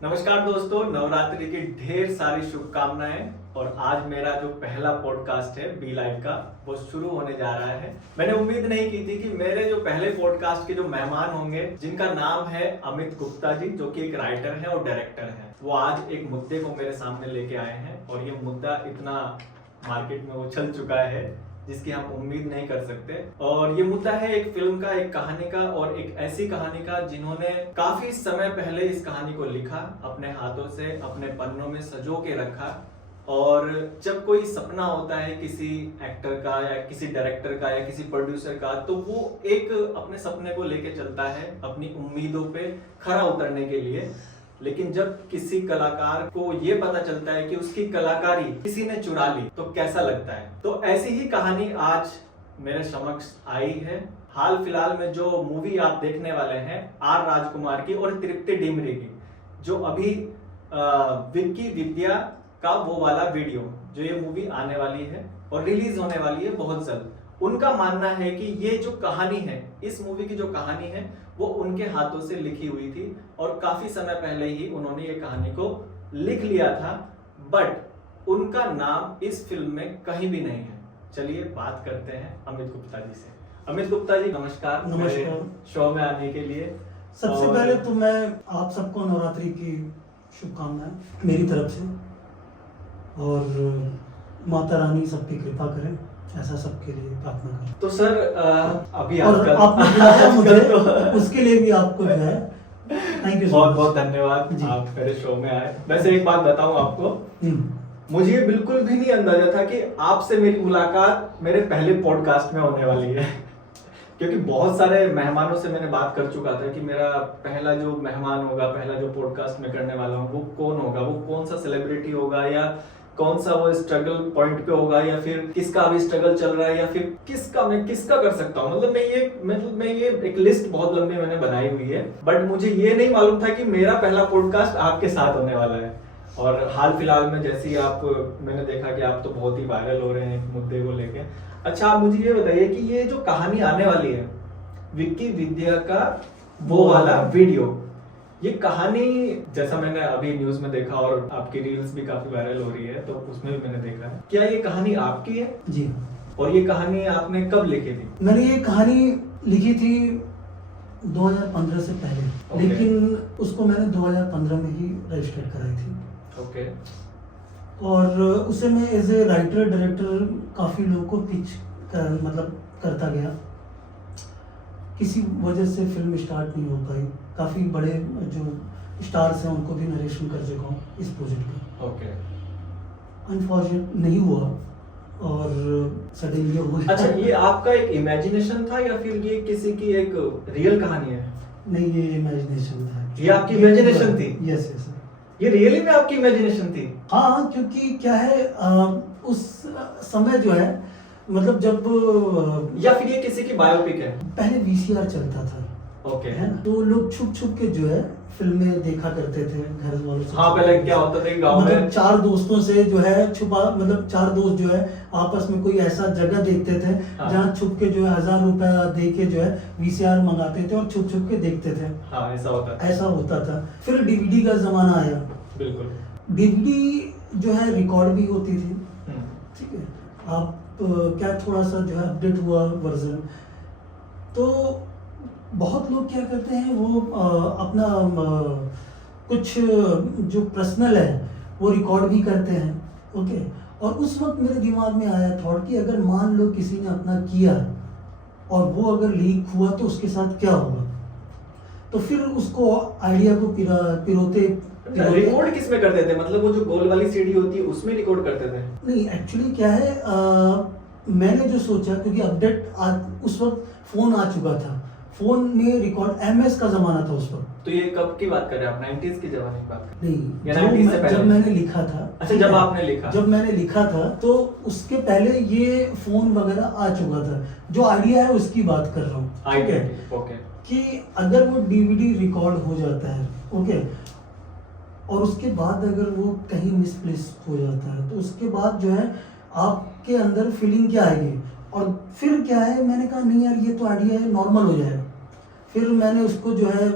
नमस्कार दोस्तों, नवरात्रि की ढेर सारी शुभकामनाएं। और आज मेरा जो पहला पॉडकास्ट है बी लाइव का वो शुरू होने जा रहा है। मैंने उम्मीद नहीं की थी कि मेरे जो पहले पॉडकास्ट के जो मेहमान होंगे, जिनका नाम है अमित गुप्ता जी, जो कि एक राइटर है और डायरेक्टर है, वो आज एक मुद्दे को मेरे सामने लेके आए हैं। और ये मुद्दा इतना मार्केट में उछल चुका है जिसकी हम उम्मीद नहीं कर सकते। और ये मुद्दा है एक फिल्म का, एक कहानी का, और एक ऐसी कहानी का जिन्होंने काफी समय पहले इस कहानी को लिखा, अपने हाथों से अपने पन्नों में सजो के रखा। और जब कोई सपना होता है किसी एक्टर का या किसी डायरेक्टर का या किसी प्रोड्यूसर का, तो वो एक अपने सपने को लेके चलता है अपनी उम्मीदों पे खरा उतरने के लिए। लेकिन जब किसी कलाकार को ये पता चलता है कि उसकी कलाकारी किसी ने चुरा ली, तो कैसा लगता है। तो ऐसी ही कहानी आज मेरे समक्ष आई है। हाल फिलहाल में जो मूवी आप देखने वाले हैं आर राजकुमार की और तृप्ति डिमरी की, जो अभी विक्की विद्या का वो वाला वीडियो, जो ये मूवी आने वाली है और रिलीज होने वाली है बहुत जल्द, उनका मानना है कि ये जो कहानी है, इस मूवी की जो कहानी है, वो उनके हाथों से लिखी हुई थी और काफी समय पहले ही उन्होंने ये कहानी को लिख लिया था, बट उनका नाम इस फिल्म में कहीं भी नहीं है। चलिए बात करते हैं अमित गुप्ता जी से। अमित गुप्ता जी नमस्कार। नमस्कार। शो में आने के लिए सबसे पहले तो मैं आप सबको नवरात्रि की शुभकामनाएं मेरी तरफ से, और माता रानी सबकी कृपा करें, ऐसा सबके लिए प्रार्थना करें। तो सर अभी और आपने बुलाया मुझे, उसके लिए भी आपको जो है थैंक यू, बहुत बहुत धन्यवाद, आप मेरे शो में आए। वैसे एक बात बताऊं आपको, मुझे बिल्कुल भी नहीं अंदाजा था कि आपसे मेरी मुलाकात मेरे पहले पॉडकास्ट में होने वाली है। क्योंकि बहुत सारे मेहमानों से मैंने बात कर चुका था कि मेरा पहला जो मेहमान होगा, पहला जो पॉडकास्ट में करने वाला हूँ, वो कौन होगा, वो कौन सा सेलिब्रिटी होगा, या कौन सा वो स्ट्रगल पॉइंट पे होगा, या फिर किसका अभी स्ट्रगल चल रहा है, या फिर मैं किसका कर सकता हूँ। मतलब मैं ये एक लिस्ट बहुत लंबी मैंने बनाई हुई है, बट मुझे ये नहीं मालूम था कि मेरा पहला पॉडकास्ट आपके साथ होने वाला है। और हाल फिलहाल में जैसे ही मैंने देखा कि आप तो बहुत ही वायरल हो रहे हैं एक मुद्दे को लेके। अच्छा, आप मुझे ये बताइए कि ये जो कहानी आने वाली है विक्की विद्या का वो वाला वीडियो, ये कहानी जैसा मैंने अभी न्यूज में देखा और आपकी रील्स भी काफी वायरल हो रही है, तो उसमें भी मैंने देखा है, क्या ये कहानी आपकी है? जी। और ये कहानी आपने कब लिखी थी? मैंने ये कहानी लिखी थी 2015 से पहले, लेकिन उसको मैंने 2015 में ही रजिस्टर कराई थी। ओके। और उसे मैं एज ए राइटर डायरेक्टर काफ़ी लोगों को पिच करता गया। किसी वजह से फिल्म स्टार्ट नहीं हो पाई। काफ़ी बड़े जो स्टार्स हैं उनको भी नरेशन कर चुका हूँ इस प्रोजेक्ट का। ओके। अनफॉर्चुनेट नहीं हुआ और सडनली हो गया। अच्छा, ये आपका एक इमेजिनेशन था या फिर ये किसी की एक रियल कहानी है? नहीं, ये इमेजिनेशन था। ये आपकी इमेजिनेशन थी? Yes yes. ये रियली में आपकी इमेजिनेशन थी? हाँ, क्योंकि क्या है उस समय जो है, मतलब जब या फिर ये किसी की बायोपिक है? पहले वीसीआर चलता था, ओके, है ना, तो लोग छुप छुप के जो है फिल्में देखा करते थे घर वालों से। हाँ, पहले क्या होता था गांव में, मतलब चार दोस्तों से जो है छुपा, मतलब चार दोस्त जो है आपस में कोई ऐसा जगह देखते थे जहाँ छुप के जो है 1000 रुपया दे के जो है वीसीआर मंगाते थे और छुप छुप के देखते थे। हाँ, ऐसा होता था। फिर डीवीडी का जमाना आया। बिल्कुल। डीवीडी जो है रिकॉर्ड भी होती थी, ठीक है। आप क्या थोड़ा सा जो है अपडेट हुआ वर्जन, तो बहुत लोग क्या करते हैं, वो अपना कुछ जो पर्सनल है वो रिकॉर्ड भी करते हैं। ओके। और उस वक्त मेरे दिमाग में आया थॉट कि अगर मान लो किसी ने अपना किया और वो अगर लीक हुआ तो उसके साथ क्या होगा। तो फिर उसको आइडिया को पिरोते रिकॉर्ड किस में करते थे? मतलब वो जो गोल वाली सीडी होती है उसमें रिकॉर्ड करते थे? नहीं, एक्चुअली क्या है, मैंने जो सोचा, क्योंकि अपडेट उस वक्त फोन आ चुका था, फोन में रिकॉर्ड एमएस का जमाना था उस वक्त। तो ये कब की बात कर रहे हैं आप? 90s के जमाने की बात कर? नहीं, या 90s से पहले? जब मैंने लिखा था। अच्छा, जब मैंने लिखा था तो उसके पहले ये फोन वगैरह आ चुका था। जो आइडिया है उसकी बात कर रहा हूँ, ओके, कि अगर वो डीवीडी रिकॉर्ड हो जाता है, ओके, और उसके बाद अगर वो कहीं मिसप्लेस हो जाता है, तो उसके बाद जो है आपके अंदर फीलिंग क्या आएगी। और फिर क्या है, मैंने कहा नहीं यार, ये तो आइडिया है, नॉर्मल हो जाएगा। फिर मैंने उसको जो है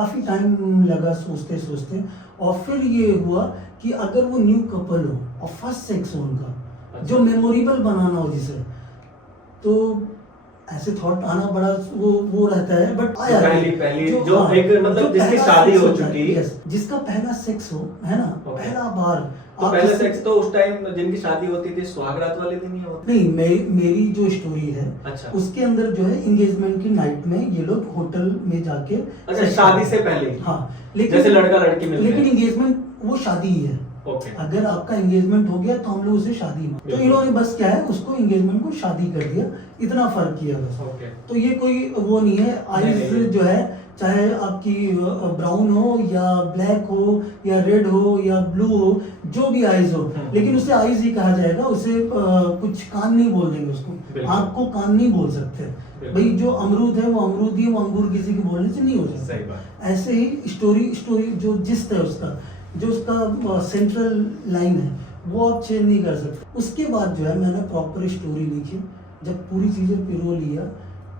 काफ़ी टाइम लगा सोचते सोचते, और फिर ये हुआ कि अगर वो न्यू कपल हो और फर्स्ट सेक्स हो उनका, जो मेमोरेबल बनाना हो जिसे, तो ऐसे थॉट आना बड़ा वो रहता है, बट आया पहली जो एक मतलब जिसकी शादी हो चुकी, जिसका पहला सेक्स हो, है ना, पहला बार। तो पहला सेक्स तो उस टाइम जिनकी शादी होती थी सुहागरात वाले दिन ही होती? नहीं, मेरी जो स्टोरी है, अच्छा, उसके अंदर जो है एंगेजमेंट की नाइट में ये लोग होटल में जाके, अच्छा शादी से पहले, हाँ, लेकिन जैसे लड़का लड़की मिलते हैं, लेकिन एंगेजमेंट वो शादी ही है। ओके, अगर आपका एंगेजमेंट हो गया तो हम लोग उसे शादी में, तो इन्होंने बस क्या है उसको एंगेजमेंट को शादी कर दिया, इतना फर्क किया बस। ओके, तो ये कोई वो नहीं है। आइज जो है चाहे आपकी ब्राउन हो या ब्लैक हो या रेड हो या ब्लू हो, जो भी आइज हो, लेकिन उसे आइज ही कहा जाएगा, उसे कुछ कान नहीं बोल देंगे उसको, आँख को कान नहीं बोल सकते भाई। जो अमरूद है वो अमरूद ही है, वो अंगूर किसी के बोलने से नहीं हो सकता। सही बात। ऐसे ही स्टोरी जो जिस्ट है उसका, जो उसका सेंट्रल लाइन है, वो आप चेंज नहीं कर सकते। उसके बाद जो है मैंने प्रॉपर स्टोरी लिखी, जब पूरी चीज़ें पिरो लिया,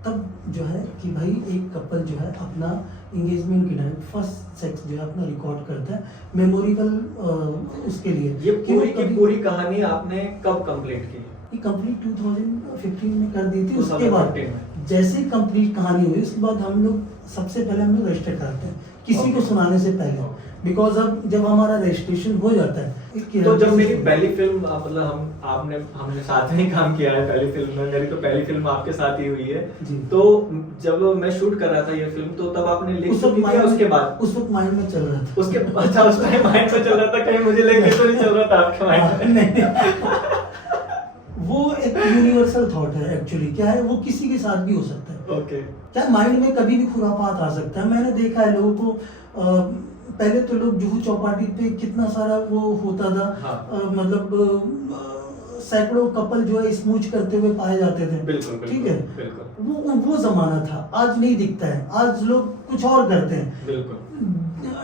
तब जो है कि भाई एक कपल जो है अपना एंगेजमेंट की नाइट, फर्स्ट सेक्स जो है अपना रिकॉर्ड करता है मेमोरेबल उसके लिए। ये पूरी की पूरी कहानी आपने कब कंप्लीट की? ये कंप्लीट 2015 में कर दी थी। उसके 2015 बाद में जैसे कंप्लीट कहानी हुई, उसके बाद हम लोग सबसे पहले हम लोग रजिस्टर कराते हैं किसी को सुनाने से पहले, बिकॉज अब जब हमारा रजिस्ट्रेशन हो जाता है। तो जब मेरी पहली फिल्म मतलब हमने साथ में काम किया है, पहली फिल्म में मेरी तो पहली फिल्म आपके साथ ही हुई है, तो जब मैं शूट कर रहा था ये फिल्म, तो तब आपने लिख चुकी थी? उसके बाद उस वक्त माइंड में चल रहा था उसके अच्छा उस टाइम माइंड में चल रहा था, कहीं मुझे लेके तो नहीं चल रहा था आपके माइंड में? वो एक यूनिवर्सल थॉट है एक्चुअली। क्या है, वो किसी के साथ भी हो सकता है। ओके, क्या माइंड में कभी भी खुरापात आ सकता है। मैंने देखा है लोगों को, पहले तो लोग जुहू चौपाटी पे कितना सारा वो होता था, हाँ। मतलब सैकड़ों कपल जो है स्मूच करते हुए पाए जाते थे। बिल्कुल, ठीक है, बिल्कुल। वो जमाना था, आज नहीं दिखता है। आज लोग कुछ और करते हैं। बिल्कुल,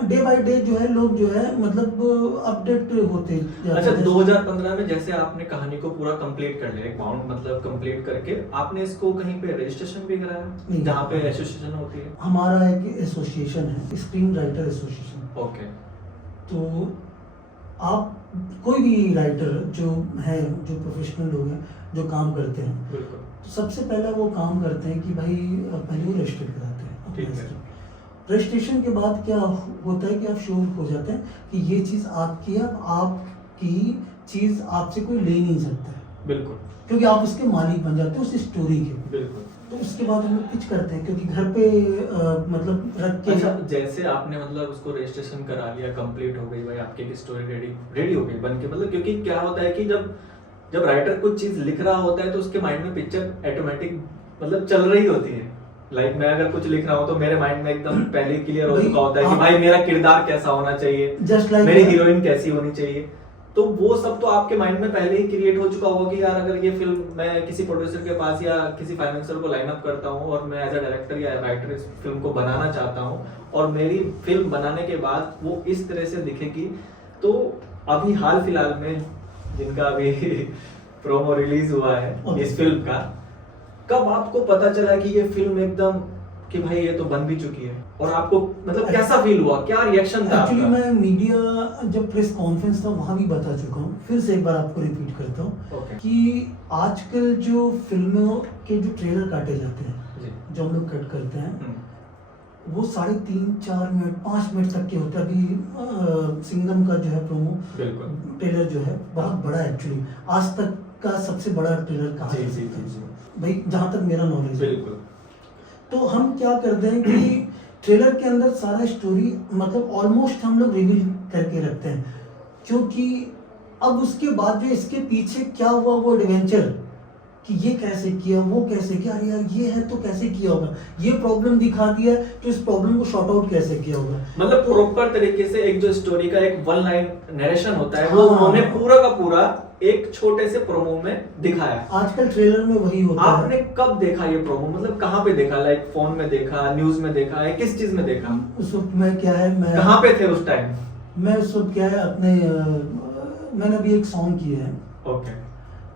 डे बाय डे जो है लोग जो है मतलब अपडेट होते जाते अच्छा, हैं। 2015 में जैसे आपने कहानी को पूरा कंप्लीट कर लिया, एक बाउंड मतलब कंप्लीट करके, आपने इसको कहीं पे रजिस्ट्रेशन भी कराया नहीं, जहाँ पे एसोसिएशन होती है? हमारा एक एसोसिएशन है, स्क्रीन राइटर एसोसिएशन। ओके, तो आप कोई भी राइटर जो है, जो प्रोफेशनल लोग हैं, जो काम करते हैं, बिल्कुल, तो सबसे पहला वो काम करते हैं कि भाई पहले वो रजिस्टर कराते हैं। ठीक है। रजिस्ट्रेशन के बाद क्या होता है कि आप श्योर हो जाते हैं कि ये चीज़ आपकी है, अब आपकी चीज़ आपसे कोई ले नहीं सकता है, बिल्कुल, क्योंकि आप उसके मालिक बन जाते हो उस स्टोरी के। बिल्कुल। तो उसके बाद हम लोग पिच करते हैं, क्योंकि घर पे मतलब रख के। अच्छा, जैसे आपने मतलब उसको रजिस्ट्रेशन करा लिया, कंप्लीट हो गई भाई, आपकी एक स्टोरी रेडी हो गई बन के, मतलब क्योंकि क्या होता है कि जब राइटर कुछ चीज लिख रहा होता है तो उसके माइंड में पिक्चर ऑटोमेटिक मतलब चल रही होती है। लाइक मैं अगर कुछ लिख रहा हूँ तो मेरे माइंड में एकदम पहले क्लियर हो चुका होता है कि भाई मेरा किरदार कैसा होना चाहिए, जस्ट लाइक मेरी हीरोइन कैसी होनी चाहिए। तो वो सब तो आपके माइंड में पहले ही क्रिएट हो चुका होगा कि यार अगर ये फिल्म मैं किसी प्रोड्यूसर के पास या किसी फाइनेंसर को लाइन अप करता हूँ और मैं एज अ डायरेक्टर या राइटर इस फिल्म को बनाना चाहता हूँ और मेरी फिल्म बनाने के बाद वो इस तरह से दिखेगी। तो अभी हाल फिलहाल में जिनका अभी प्रोमो रिलीज हुआ है इस फिल्म का, कब आपको पता चला कि ये फिल्म एकदम कि भाई ये तो बन भी चुकी है, और आपको मतलब कैसा फील हुआ, क्या रिएक्शन था? एक्चुअली मैं मीडिया जब प्रेस कॉन्फ्रेंस था वहां भी बता चुका हूँ, फिर से एक बार आपको रिपीट करता हूँ कि आजकल जो फिल्मों के जो ट्रेलर काटे जाते हैं, जो हम लोग कट करते हैं, वो 3.5-4 मिनट 5 मिनट तक के होते हैं। अभी सिंघम का जो है प्रोमो ट्रेलर जो है बहुत बड़ा, एक्चुअली आज तक का सबसे बड़ा ट्रेलर कहा जा सकता है भाई, जहाँ तक मेरा नॉलेज है। तो हम क्या करते हैं कि ट्रेलर के अंदर सारा स्टोरी मतलब ऑलमोस्ट हम लोग रिवील करके रखते हैं, क्योंकि अब उसके बाद जो इसके पीछे क्या हुआ वो एडवेंचर, कि ये कैसे किया, वो कैसे किया, अरे यार ये है तो कैसे किया होगा, ये प्रॉब्लम दिखा दिया तो इस प्रॉब्लम को शॉर्ट आउट कैसे किया होगा। मतलब प्रॉपर तरीके से एक जो स्टोरी का एक वन लाइन नरेशन होता है, वो उन्होंने पूरा का पूरा एक छोटे से प्रोमो में दिखाया। आजकल ट्रेलर में वही होता है। आपने कब देखा ये प्रोमो, मतलब कहाँ पे देखा? लाइक फोन में देखा, न्यूज में देखा है, किस चीज में देखा? उस वक्त मैं क्या है, मैं कहाँ पे थे उस टाइम? मैं उस वक्त क्या है अपने मैंने अभी एक सॉन्ग किया है, ओके,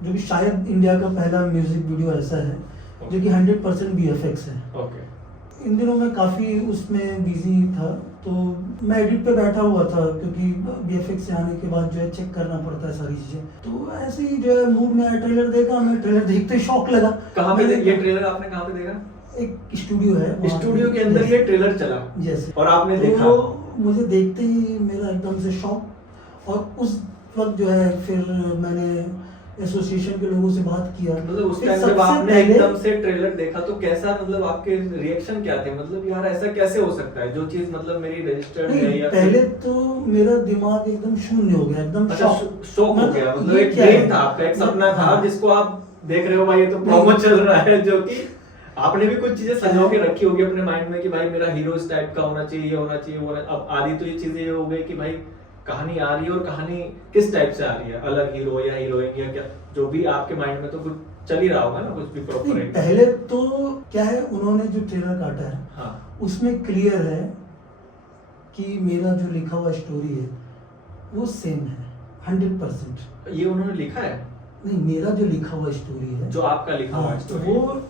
जो कि शायद इंडिया का पहला म्यूजिक वीडियो ऐसा है जो कि 100% VFX है। ओके, इन दिनों मैं काफ़ी उसमें बिजी था, तो मैं एडिट पे बैठा हुआ था क्योंकि वीएफएक्स से आने के बाद जो है चेक करना पड़ता है सारी चीज़ें। तो ऐसे ही जो है मूड में आया, ट्रेलर देखा, मैं ट्रेलर देखते ही शौक लगा। कहाँ पे ये ट्रेलर आपने कहाँ पे देखा? एक स्टूडियो है, वहाँ स्टूडियो के अंदर ये ट्रेलर चला? यस। और आपने तो देखा? मुझे देखते ही मेरा एकदम से शौक, और उस वक्त जो है फिर मैंने एसोसिएशन के लोगों से बात किया। मतलब उस फिर टाइम जब सबसे आपने पहले- एकदम से ट्रेलर देखा तो कैसा, मतलब आपके रिएक्शन क्या थे? मतलब यार ऐसा कैसे हो सकता है, जो चीज मतलब मेरी रजिस्टर्ड है नहीं, या पहले तो मेरा दिमाग एकदम शून्य हो गया, एकदम अच्छा शौक हो गया, मतलब ये एक क्या ड्रीम है? था आपका, एक सपना था हाँ। जिसको आप देख रहे हो भाई, ये तो प्रोमो चल रहा है, जो कि आपने भी कुछ चीजें संजो के रखी होगी अपने माइंड में कि भाई मेरा हीरो इस टाइप का होना चाहिए, ये होना चाहिए, वो होना। अब आधी तो ये चीजें ये हो गई कि भाई कहानी आ रही है, और कहानी किस टाइप से आ रही है, अलग हीरो या हीरोइन या क्या, जो भी आपके माइंड में तो कुछ चल ही रहा होगा ना, कुछ भी प्रॉपर नहीं, पहले तो क्या है, उन्होंने जो ट्रेलर काटा है हाँ उसमें क्लियर है कि मेरा जो लिखा हुआ स्टोरी है वो सेम है 100%। ये उन्होंने लिखा है? नहीं, मेरा जो लिखा हुआ स्टोरी है, जो आपका लिखा हुआ हाँ, स्टोरी वो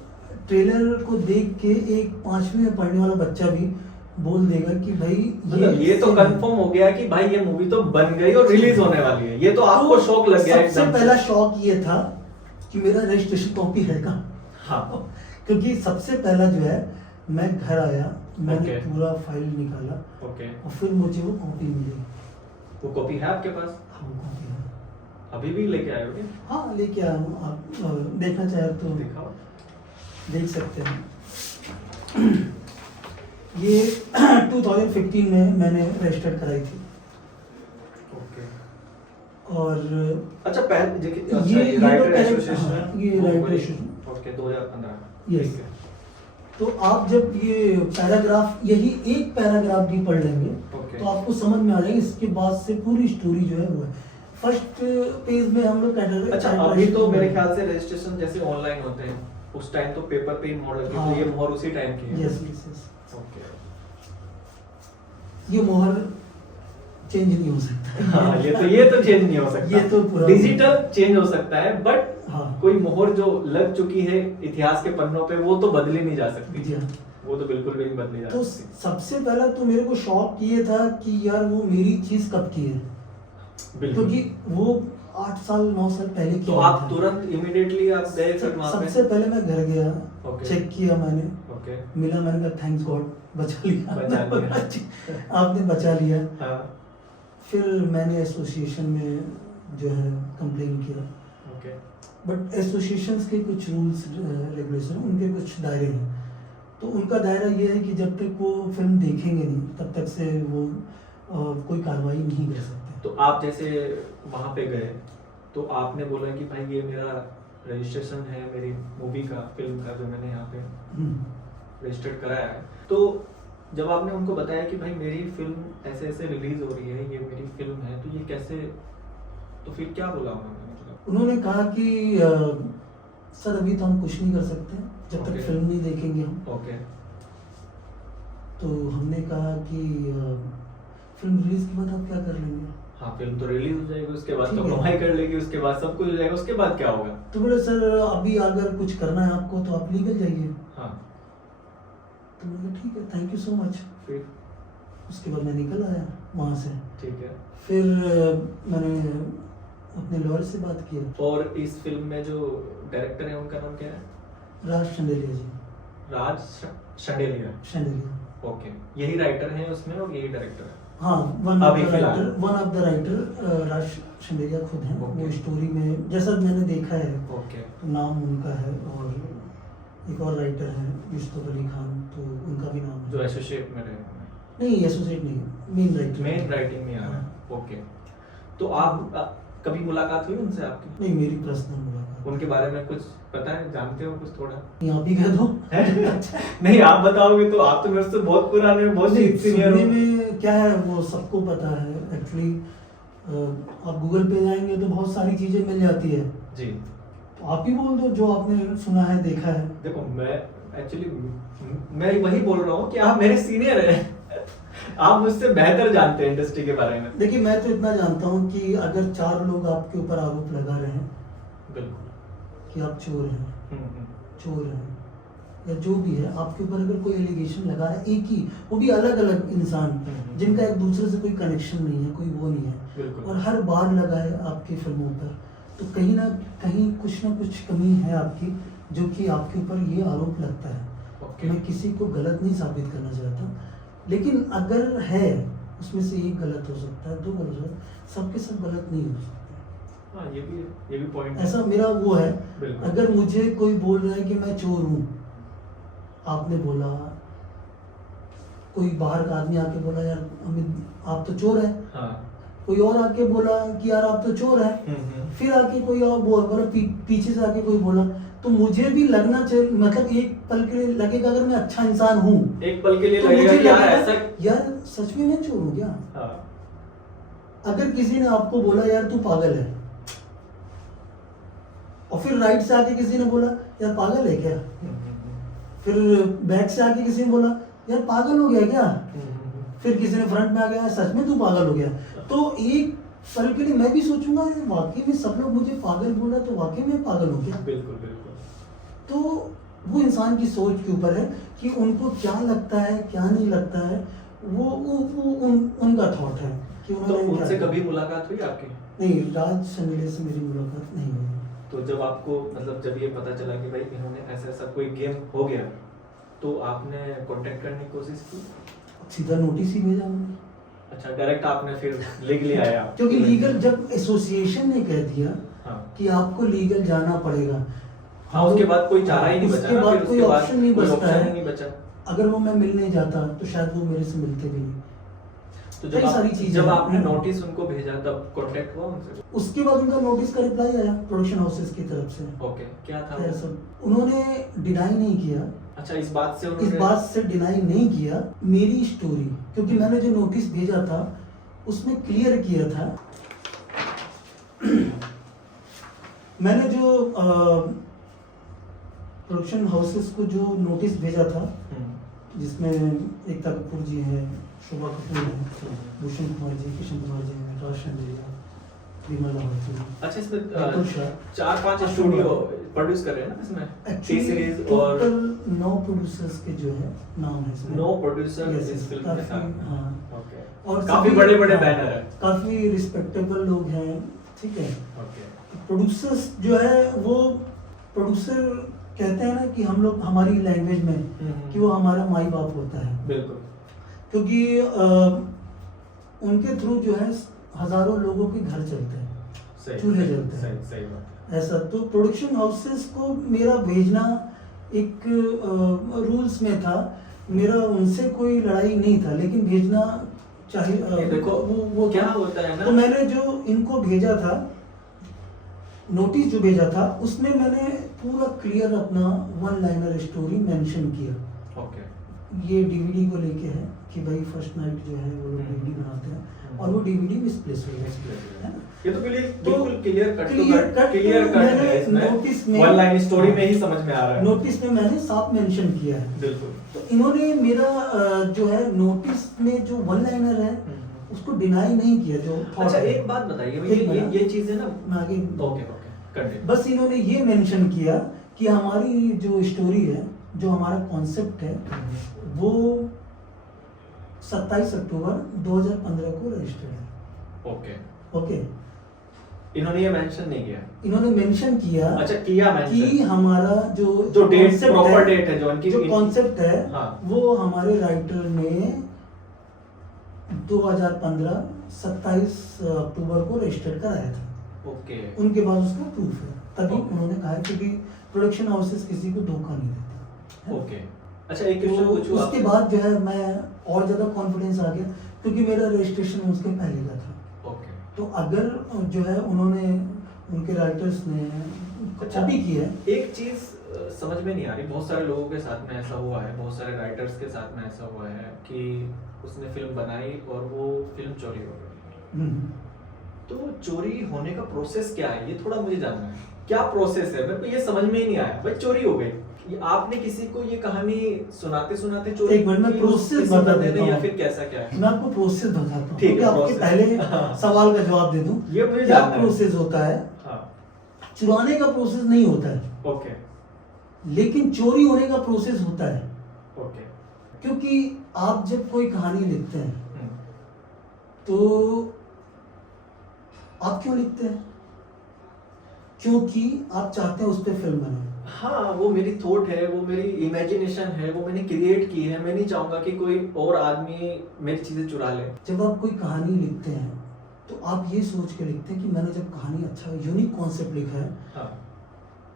ट्रेलर को देख के एक 5वीं में पढ़ने वाला बच्चा भी बोल देगा कि भाई मतलब ये तो same है। कंफर्म हो गया कि भाई ये मूवी तो बन गई और रिलीज होने वाली है, ये तो आपको शौक लग गया सबसे एकदम। पहला शौक ये था कि मेरा रजिस्ट्रेशन कॉपी है कहाँ। हाँ क्योंकि सबसे पहला जो है, मैं घर आया, मैंने Okay. पूरा फाइल निकाला ओके। और फिर मुझे वो कॉपी मिली। वो कॉपी है आपके पास? हाँ, वो कॉपी है। अभी भी लेके आए हो क्या? हाँ, लेके आया हूँ, आप देखना चाहे तो दिखाओ। देख सकते हैं। ये 2015 में मैंने रजिस्टर कराई थी। ओके। और अच्छा पहले देखिए, अच्छा ये ये तो राइटर पहले- एसोसिएशन हाँ, है, ये वो राइटर बड़ी- एसोसिएशन। ओके 2015। Yes. ठीक है। तो आप जब ये पैराग्राफ, यही एक पैराग्राफ भी पढ़ लेंगे Okay. तो आपको समझ में आ जाएगा। इसके बाद से पूरी स्टोरी जो है वो है। फर्स्ट पेज में हम लोग अच्छा अभी तो मेरे ख्याल से रजिस्ट्रेशन जैसे ऑनलाइन होते हैं, उस टाइम तो पेपर पे ही मोहर लगी, हाँ। तो ये मोहर उसी टाइम की है। Yes yes yes, okay. ये मोहर चेंज नहीं हो सकता। हाँ ये तो चेंज नहीं हो सकता, ये तो पूरा- डिजिटल चेंज हो सकता है, बट हाँ। कोई मोहर जो लग चुकी है इतिहास के पन्नों पे वो तो बदली नहीं जा सकती। जी हाँ। वो तो बिल्कुल भी नहीं बदली जा तो सकती। सबसे पहला तो मेरे को शौक ये था कि यार वो मेरी चीज कब की है, बिल्कुल। क्योंकि वो 8 साल 9 साल पहले की तो बात आप है। तुरंत इमीडिएटली आप गए फिर वहाँ पे? सबसे पहले मैं घर गया, Okay. चेक किया मैंने, ओके। मिला, मैंने कहा थैंक्स गॉड, बचा लिया। बचा लिया। आपने बचा लिया। हाँ। फिर मैंने एसोसिएशन में जो है कंप्लेन किया, ओके। बट एसोसिएशंस के कुछ रूल्स रेगुलेशन, उनके कुछ दायरे हैं। तो उनका दायरा ये है कि जब तक वो फिल्म देखेंगे नहीं तब तक से वो कोई कार्रवाई नहीं कर सकते। तो आप जैसे वहाँ पे गए तो आपने बोला कि भाई ये मेरा रजिस्ट्रेशन है मेरी मूवी का, फिल्म का, जो मैंने यहाँ पे हम्म। रजिस्टर्ड कराया है। तो जब आपने उनको बताया कि भाई मेरी फिल्म ऐसे ऐसे रिलीज हो रही है, ये मेरी फिल्म है, तो ये कैसे, तो फिर क्या बोला उन्होंने? मतलब उन्होंने कहा कि सर अभी तो हम कुछ नहीं कर सकते जब तक Okay. फिल्म नहीं देखेंगे हम। ओके। तो हमने कहा कि फिल्म रिलीज के बाद आप क्या कर लेंगे? हाँ फिल्म तो रिलीज हो जाएगी, उसके बाद तो ठीक है। कमाई कर लेगी, उसके बाद सब कुछ हो जाएगा, उसके बाद क्या होगा? तो बोले सर अभी अगर कुछ करना है आपको तो आप लीगल जाइए। हाँ तो मैंने कहा ठीक है, थैंक यू सो मच। फिर उसके बाद मैं निकल आया वहाँ से। ठीक है। फिर मैंने अपने लॉयर से बात किया। और इस फिल्म में जो डायरेक्टर है उनका नाम क्या है? राज शंडेलिया जी। राज शंडेलिया। शंडेलिया। ओके, यही राइटर हैं उसमें और यही डायरेक्टर है? हाँ, वन ऑफ अभी द फिलहाल? Writer, one of the writer Raj Shandilya खुद हैं। Okay. वो स्टोरी में जैसा मैंने देखा है ओके। तो नाम उनका है, और एक और राइटर है युस्तुफ अली खान, तो उनका भी नाम जो है। एसोसिएट में रहे हैं? नहीं, एसोसिएट नहीं, मेन राइटर। मेन राइटिंग में आ रहा है। ओके। तो आप कभी मुलाकात हुई उनसे आपकी? नहीं, मेरी पर्सनल मुलाकात। उनके बारे में कुछ पता है, जानते हो कुछ थोड़ा? यहाँ भी कह दो। नहीं आप बताओगे तो, आप तो मेरे से बहुत पुराने हो, बहुत नहीं, सीनियर सुनने हो। में क्या है वो सबको पता है एक्चुअली। आप गूगल पे जाएंगे तो बहुत सारी चीजें मिल जाती है। जी। तो आप ही बोल दो जो आपने सुना है, देखा है। देखो मैं एक्चुअली मैं वही बोल रहा हूँ कि आप मेरे सीनियर हैं। आप मुझसे बेहतर जानते हैं इंडस्ट्री के बारे में। देखिए, मैं तो इतना जानता हूँ कि अगर 4 लोग आपके ऊपर आरोप लगा रहे हैं बिल्कुल। कि आप चोर हैं, हम्म। चोर हैं, या जो भी है आपके ऊपर अगर कोई एलिगेशन लगा रहा है, एक ही, वो भी अलग अलग इंसान जिनका एक दूसरे से कोई कनेक्शन नहीं है, कोई वो नहीं है, और हर बार लगा है आपकी फिल्मों पर, तो कहीं ना कहीं कुछ ना कुछ कमी है आपकी, जो कि आपके ऊपर ये आरोप लगता है। मैं किसी को गलत नहीं साबित करना चाहता, लेकिन अगर है उसमें से एक गलत हो सकता है, दो गलत हो सकता है, सबके सब गलत नहीं हो सकते। हाँ, ये भी पॉइंट ऐसा मेरा वो है। अगर मुझे कोई बोल रहा है कि मैं चोर हूँ, आपने बोला, कोई बाहर का आदमी आके बोला यार अमित आप तो चोर है, हाँ। कोई और आके बोला कि यार आप तो चोर है, फिर आके कोई और बोला, पीछे से आके कोई बोला, तो मुझे भी लगना चाहिए, मतलब एक पल के लिए लगेगा अगर मैं अच्छा इंसान हूँ, एक पल के लिए तो लगेगा मुझे कि यार लगेगा, ऐसा यार सच में मैं चोर हूँ क्या? हाँ। अगर किसी ने आपको बोला यार तू पागल है, और फिर राइट से आके किसी ने बोला यार पागल है क्या, फिर बैक से आके किसी ने बोला यार पागल हो गया क्या, फिर किसी ने फ्रंट में आ गया सच में तू पागल हो गया, तो एक पल के लिए मैं भी सोचूंगा वाकई में सब लोग मुझे पागल बोला तो वाकई में पागल हो गया। बिल्कुल बिल्कुल। तो वो इंसान की सोच के ऊपर है कि उनको क्या लगता है क्या नहीं लगता है, वो उनका थॉट है कि तो उन्होंने उनसे कभी मुलाकात हुई आपकी? नहीं, राज संगले से मेरी मुलाकात नहीं हुई। तो जब आपको मतलब जब ये पता चला कि भाई इन्होंने ऐसा कोई गेम हो गया, तो आपने कांटेक्ट करने की कोशिश की? सीधा नोटिस ही भेजा उन्होंने। अच्छा, डायरेक्ट आपने फिर लीगली आया? क्योंकि लीगल जब एसोसिएशन ने कह दिया हाँ। कि आपको लीगल जाना पड़ेगा, हाँ, उसके बाद कोई चारा ही नहीं बचा, उसके बाद कोई ऑप्शन नहीं बचता है। नहीं बचा। अगर वो मैं मिलने जाता तो शायद वो मेरे से मिलते भी नहीं। तो कई जब आपने नोटिस उनको भेजा तब कांटेक्ट हुआ उनसे? उसके बाद उनका नोटिस का रिप्लाई आया प्रोडक्शन हाउसेस की तरफ से। ओके, क्या था वो? सब उन्होंने डिनाई नहीं किया। अच्छा, इस बात से डिनाई नहीं किया मेरी स्टोरी, क्योंकि मैंने जो नोटिस भेजा था उसमें क्लियर किया था मैंने जो प्रोडक्शन हाउसेस को जो नोटिस भेजा था, जिसमें एकता कपूर जी हैं, शोभा कपूर हैं, भूषण कुमार जी, किशन कुमार जी हैं, रोशन जी, विमल लाहौटी। अच्छा, इसमें 4-5 स्टूडियो प्रोड्यूस कर रहे हैं ना इसमें? टी सीरीज और टोटल 9 प्रोड्यूसर्स के जो है नाम है इसमें। 9 प्रोड्यूसर इस फिल्म के साथ। हाँ, ओके। और काफी बड़े-बड़े बैनर है, काफी रिस्पेक्टेबल लोग हैं, ठीक है। ओके। प्रोड्यूसर्स जो है वो प्रोड्यूसर कहते हैं ना कि हम लोग हमारी लैंग्वेज में कि वो हमारा माई बाप होता है। बिल्कुल। क्योंकि उनके थ्रू जो है हजारों लोगों के घर चलते हैं, चूल्हे जलते हैं। सही बात। ऐसा तो प्रोडक्शन हाउसेस को मेरा भेजना एक रूल्स में था, मेरा उनसे कोई लड़ाई नहीं था, लेकिन भेजना चाहे देखो वो क्या होता है ना, तो मैंने जो इनको भेजा था, नोटिस जो भेजा था, उसमें मैंने पूरा क्लियर अपना 1 लाइनर स्टोरी मेंशन किया। ओके। ये डीवीडी को लेके है कि भाई फर्स्ट नाइट जो है वो लोग डीवीडी बनाते हैं और वो डीवीडी मिसप्लेस हो गया। ये तो बिल्कुल क्लियर कट मैंने नोटिस में 1 लाइन स्टोरी में ही समझ में आ रहा है। नोटिस में मैंने साफ मेंशन किया है। बिल्कुल। तो इन्होंने मेरा जो है नोटिस में जो 1 लाइनर है उसको डिनाई नहीं किया। जो अच्छा, एक बात बताइए, ये चीज है ना, मैं आगे ओके कंटिन्यू। बस इन्होंने ये मेंशन किया कि हमारी जो स्टोरी है, जो हमारा कॉन्सेप्ट है, वो 27 अक्टूबर 2015 को रजिस्टर्ड है। ओके। इन्होंने ये मेंशन नहीं किया? इन्होंने मेंशन किया। अच्छा, किया मेंशन कि हमारा जो डेट प्रॉपर डेट है, जो उनकी जो कॉन्सेप्ट है, हाँ। वो हमारे राइटर ने 2015 27 अक्टूबर को रजिस्टर कराया था। ओके। उनके पास उसका प्रूफ है, तभी उन्होंने कहा, क्योंकि प्रोडक्शन हाउसेस किसी को धोखा नहीं देते। ओके। अच्छा, एक क्वेश्चन पूछूं? उसके बाद जो है मैं और ज्यादा कॉन्फिडेंस आ गया, क्योंकि मेरा रजिस्ट्रेशन उसके पहले का था। ओके। तो अगर जो है उन्होंने, उनके राइटर्स ने कॉपी की है। एक चीज समझ में नहीं आ रही, बहुत सारे लोगों के साथ में ऐसा हुआ है, बहुत सारे राइटर्स के साथ में ऐसा हुआ है कि उसने फिल्म बनाई और वो फिल्म चोरी हो गई। तो चोरी होने का प्रोसेस क्या है, ये थोड़ा मुझे जानना है। क्या प्रोसेस है, मेरे को ये समझ में ही नहीं आया। भाई चोरी हो गई, आपने किसी को ये कहानी सुनाते सुनाते चोरी? एक मिनट में प्रोसेस बता देता हूं, या फिर कैसा क्या है? मैं आपको प्रोसेस बताता हूं, ठीक है। आपके पहले सवाल का जवाब दे दूं। ये मुझे क्या जानना है। प्रोसेस होता है? हाँ। चुराने का प्रोसेस नहीं होता है। ओके। लेकिन चोरी होने का प्रोसेस होता है, ओके। क्योंकि आप जब कोई कहानी लिखते हैं हम्म, तो आप क्यों लिखते हैं? क्योंकि आप चाहते हैं उस पर फिल्म बने। हाँ, वो मेरी थॉट है, वो मेरी इमेजिनेशन है, वो मैंने क्रिएट की है। मैं नहीं चाहूंगा कि कोई और आदमी मेरी चीजें चुरा ले। जब आप कोई कहानी लिखते हैं तो आप ये सोच के लिखते हैं कि मैंने जब कहानी अच्छा यूनिक कॉन्सेप्ट लिखा है, हाँ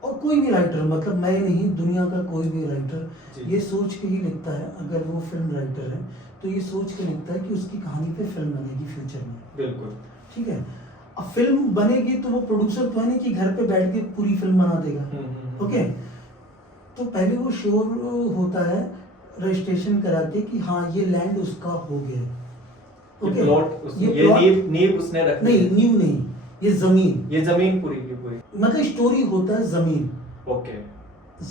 और कोई भी राइटर, मतलब मैं नहीं, दुनिया का कोई भी राइटर जी। ये सोच के ही लिखता है, अगर वो फिल्म राइटर है तो ये सोच के लिखता है कि उसकी कहानी पे फिल्म बनेगी फ्यूचर में। बिल्कुल। ठीक है, अब फिल्म बनेगी तो वो प्रोड्यूसर तो है नहीं कि घर पे बैठ के पूरी फिल्म बना देगा। ओके, तो पहले वो श्योर होता है रजिस्ट्रेशन करा के कि हाँ ये लैंड उसका हो गया। ये प्लॉट ये नींव उसने रखी नहीं, है। नींव नहीं, ये जमीन, ये जमीन पूरी की पूरी। मतलब स्टोरी होता है जमीन। ओके।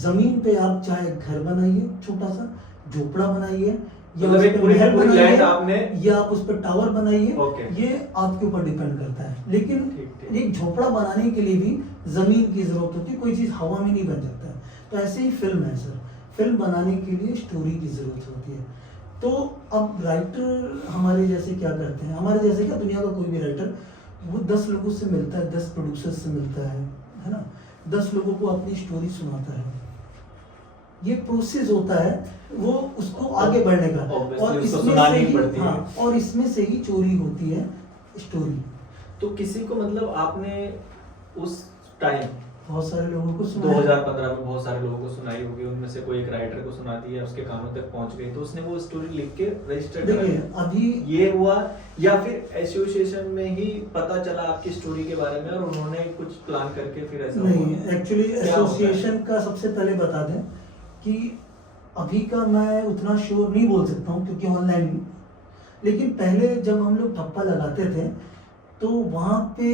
जमीन पे आप चाहे घर बनाइए, छोटा सा झोपड़ा बनाइए, या मतलब उस एक पे पूरी महल पूरी बनाइए, लैंड आपने। या आप उस पर टावर बनाइए, ओके। ये आपके ऊपर डिपेंड करता है। लेकिन ठीक। एक झोपड़ा बनाने के लिए भी जमीन की जरूरत होती है, कोई चीज हवा में नहीं बन जाता है। तो ऐसे ही फिल्म है सर, फिल्म बनाने के लिए स्टोरी की जरूरत होती है। तो अब राइटर हमारे जैसे क्या करते हैं, हमारे जैसे क्या, दुनिया का कोई भी राइटर वो 10 लोगों से मिलता है, 10 प्रोड्यूसर से मिलता है ना, 10 लोगों को अपनी स्टोरी सुनाता है। ये प्रोसेस होता है वो उसको आगे बढ़ने का, और इसमें से ही, हाँ, और इसमें से ही चोरी होती है स्टोरी। तो किसी को मतलब आपने उस टाइम बहुत सारे लोगों को सुनाया। 2015 में बहुत सारे लोगों को सुनाई होगी, उनमें से कोई एक राइटर को सुना दी है, उसके कानों तक पहुंच गई, तो उसने वो स्टोरी लिख के रजिस्टर करा देखिए दी। अभी ये हुआ, या फिर एसोसिएशन में ही पता चला आपकी स्टोरी के बारे में और उन्होंने कुछ प्लान करके फिर ऐसा नहीं, हुआ? एक्चुअली क्या होता है? एसोसिएशन का सबसे पहले बता दें कि अभी का मैं उतना श्योर नहीं बोल सकता हूँ क्योंकि ऑनलाइन, लेकिन पहले जब हम लोग ठप्पा लगाते थे तो वहाँ पे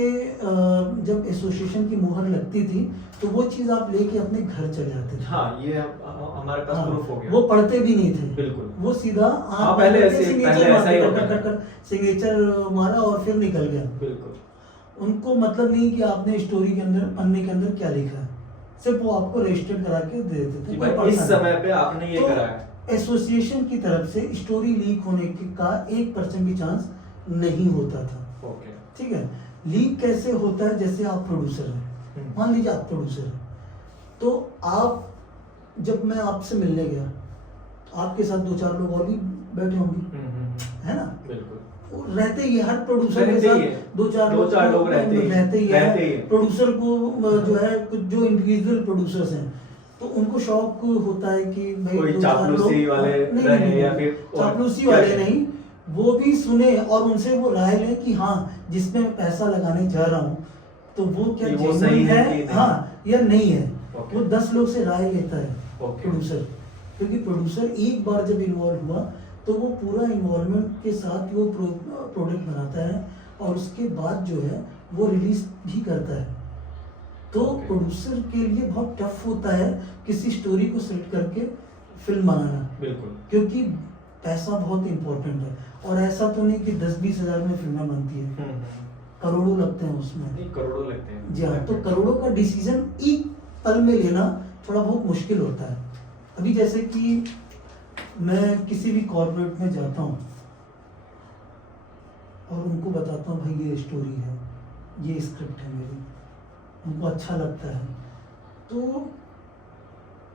जब एसोसिएशन की मुहर लगती थी तो वो चीज़ आप लेके अपने घर चले जाते थे। हाँ, ये हमारे पास हाँ, प्रूफ हो गया। वो पढ़ते भी नहीं थे, बिल्कुल। वो सीधा हाँ, पहले ऐसा ही होता था। सिग्नेचर मारा और फिर निकल गया। बिल्कुल। उनको मतलब नहीं कि आपने स्टोरी के अंदर, पन्ने के अंदर क्या लिखा है, सिर्फ वो आपको रजिस्टर करा के दे देते थे। कि कोई भाई इस पढ़ता समय नहीं। पे आपने ये तो करा है। एसोसिएशन की तरफ से स्टोरी लीक होने का 1% भी चांस नहीं होता था। ओके। ठीक है, लीक कैसे होता है, जैसे आप प्रोड्यूसर हैं, मान लीजिए आप प्रोड्यूसर हैं, तो आप, जब मैं आपसे मिलने गया, आपके साथ 2-4 लोग और भी बैठे होंगे, है ना, बिल्कुल। वो रहते ही है, हर प्रोड्यूसर के रहते ही साथ है। 2-4 लोग रहते ही है। है। प्रोड्यूसर को जो है, कुछ जो इंडिविजुअल प्रोड्यूसर्स हैं तो उनको शौक होता है कि भाई कोई 2-4 चापलूसी लोग, वाले नहीं, रहे नहीं, या नहीं, फिर चापलूसी क्या वाले है? नहीं, वो भी सुने और उनसे वो राय लें कि हाँ जिसमें मैं पैसा लगाने जा रहा हूँ तो वो क्या कि वो genuine सही है कि है, नहीं? हाँ या नहीं है। Okay. वो 10 लोग से राय लेता है Okay. प्रोड्यूसर, क्योंकि प्रोड्यूसर एक बार जब इन्वॉल्व हुआ तो वो पूरा इन्वॉल्वमेंट के साथ वो प्रोडक्ट बनाता है और उसके बाद जो है वो रिलीज भी करता है। तो Okay. प्रोड्यूसर के लिए बहुत टफ होता है किसी स्टोरी को सेलेक्ट करके फिल्म बनाना, बिल्कुल। क्योंकि पैसा बहुत इंपॉर्टेंट है। और ऐसा तो नहीं कि 10-20 हज़ार में फिल्में बनती है, करोड़ों लगते हैं उसमें। नहीं, करोड़ों लगते हैं। जी हाँ, तो करोड़ों का डिसीजन एक पल में लेना थोड़ा बहुत मुश्किल होता है। अभी जैसे कि मैं किसी भी कॉर्पोरेट में जाता हूँ और उनको बताता हूँ भाई ये स्टोरी है, ये स्क्रिप्ट है मेरी, उनको अच्छा लगता है, तो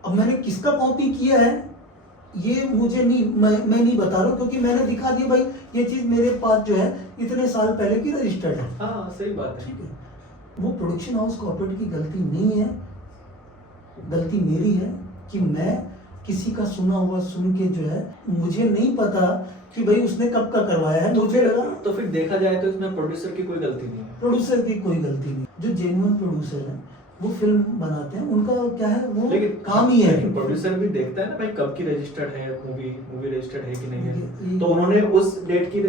अब मैंने किसका कॉपी किया है ये मुझे नहीं, मैं नहीं बता रहा हूँ, क्योंकि मैंने दिखा दिया भाई ये चीज़ मेरे पास जो है इतने साल पहले की रजिस्टर्ड है। हाँ, सही बात है। ठीक है, वो प्रोडक्शन हाउस कॉर्पोरेट की गलती नहीं है, गलती मेरी है कि मैं किसी का सुना हुआ सुन के जो है, मुझे नहीं पता कि भाई उसने कब का करवाया है, मुझे लगा। तो फिर देखा जाए तो इसमें प्रोड्यूसर की कोई गलती नहीं है। प्रोड्यूसर की कोई गलती नहीं, जो जेन्युइन प्रोड्यूसर है वो फिल्म बनाते हैं, उनका क्या है, वो काम ही है। लेकिन प्रोड्यूसर भी देखता है ना भाई कब की रजिस्टर्ड है मूवी रजिस्टर्ड है कि नहीं है। ये- तो उन्होंने उस डेट की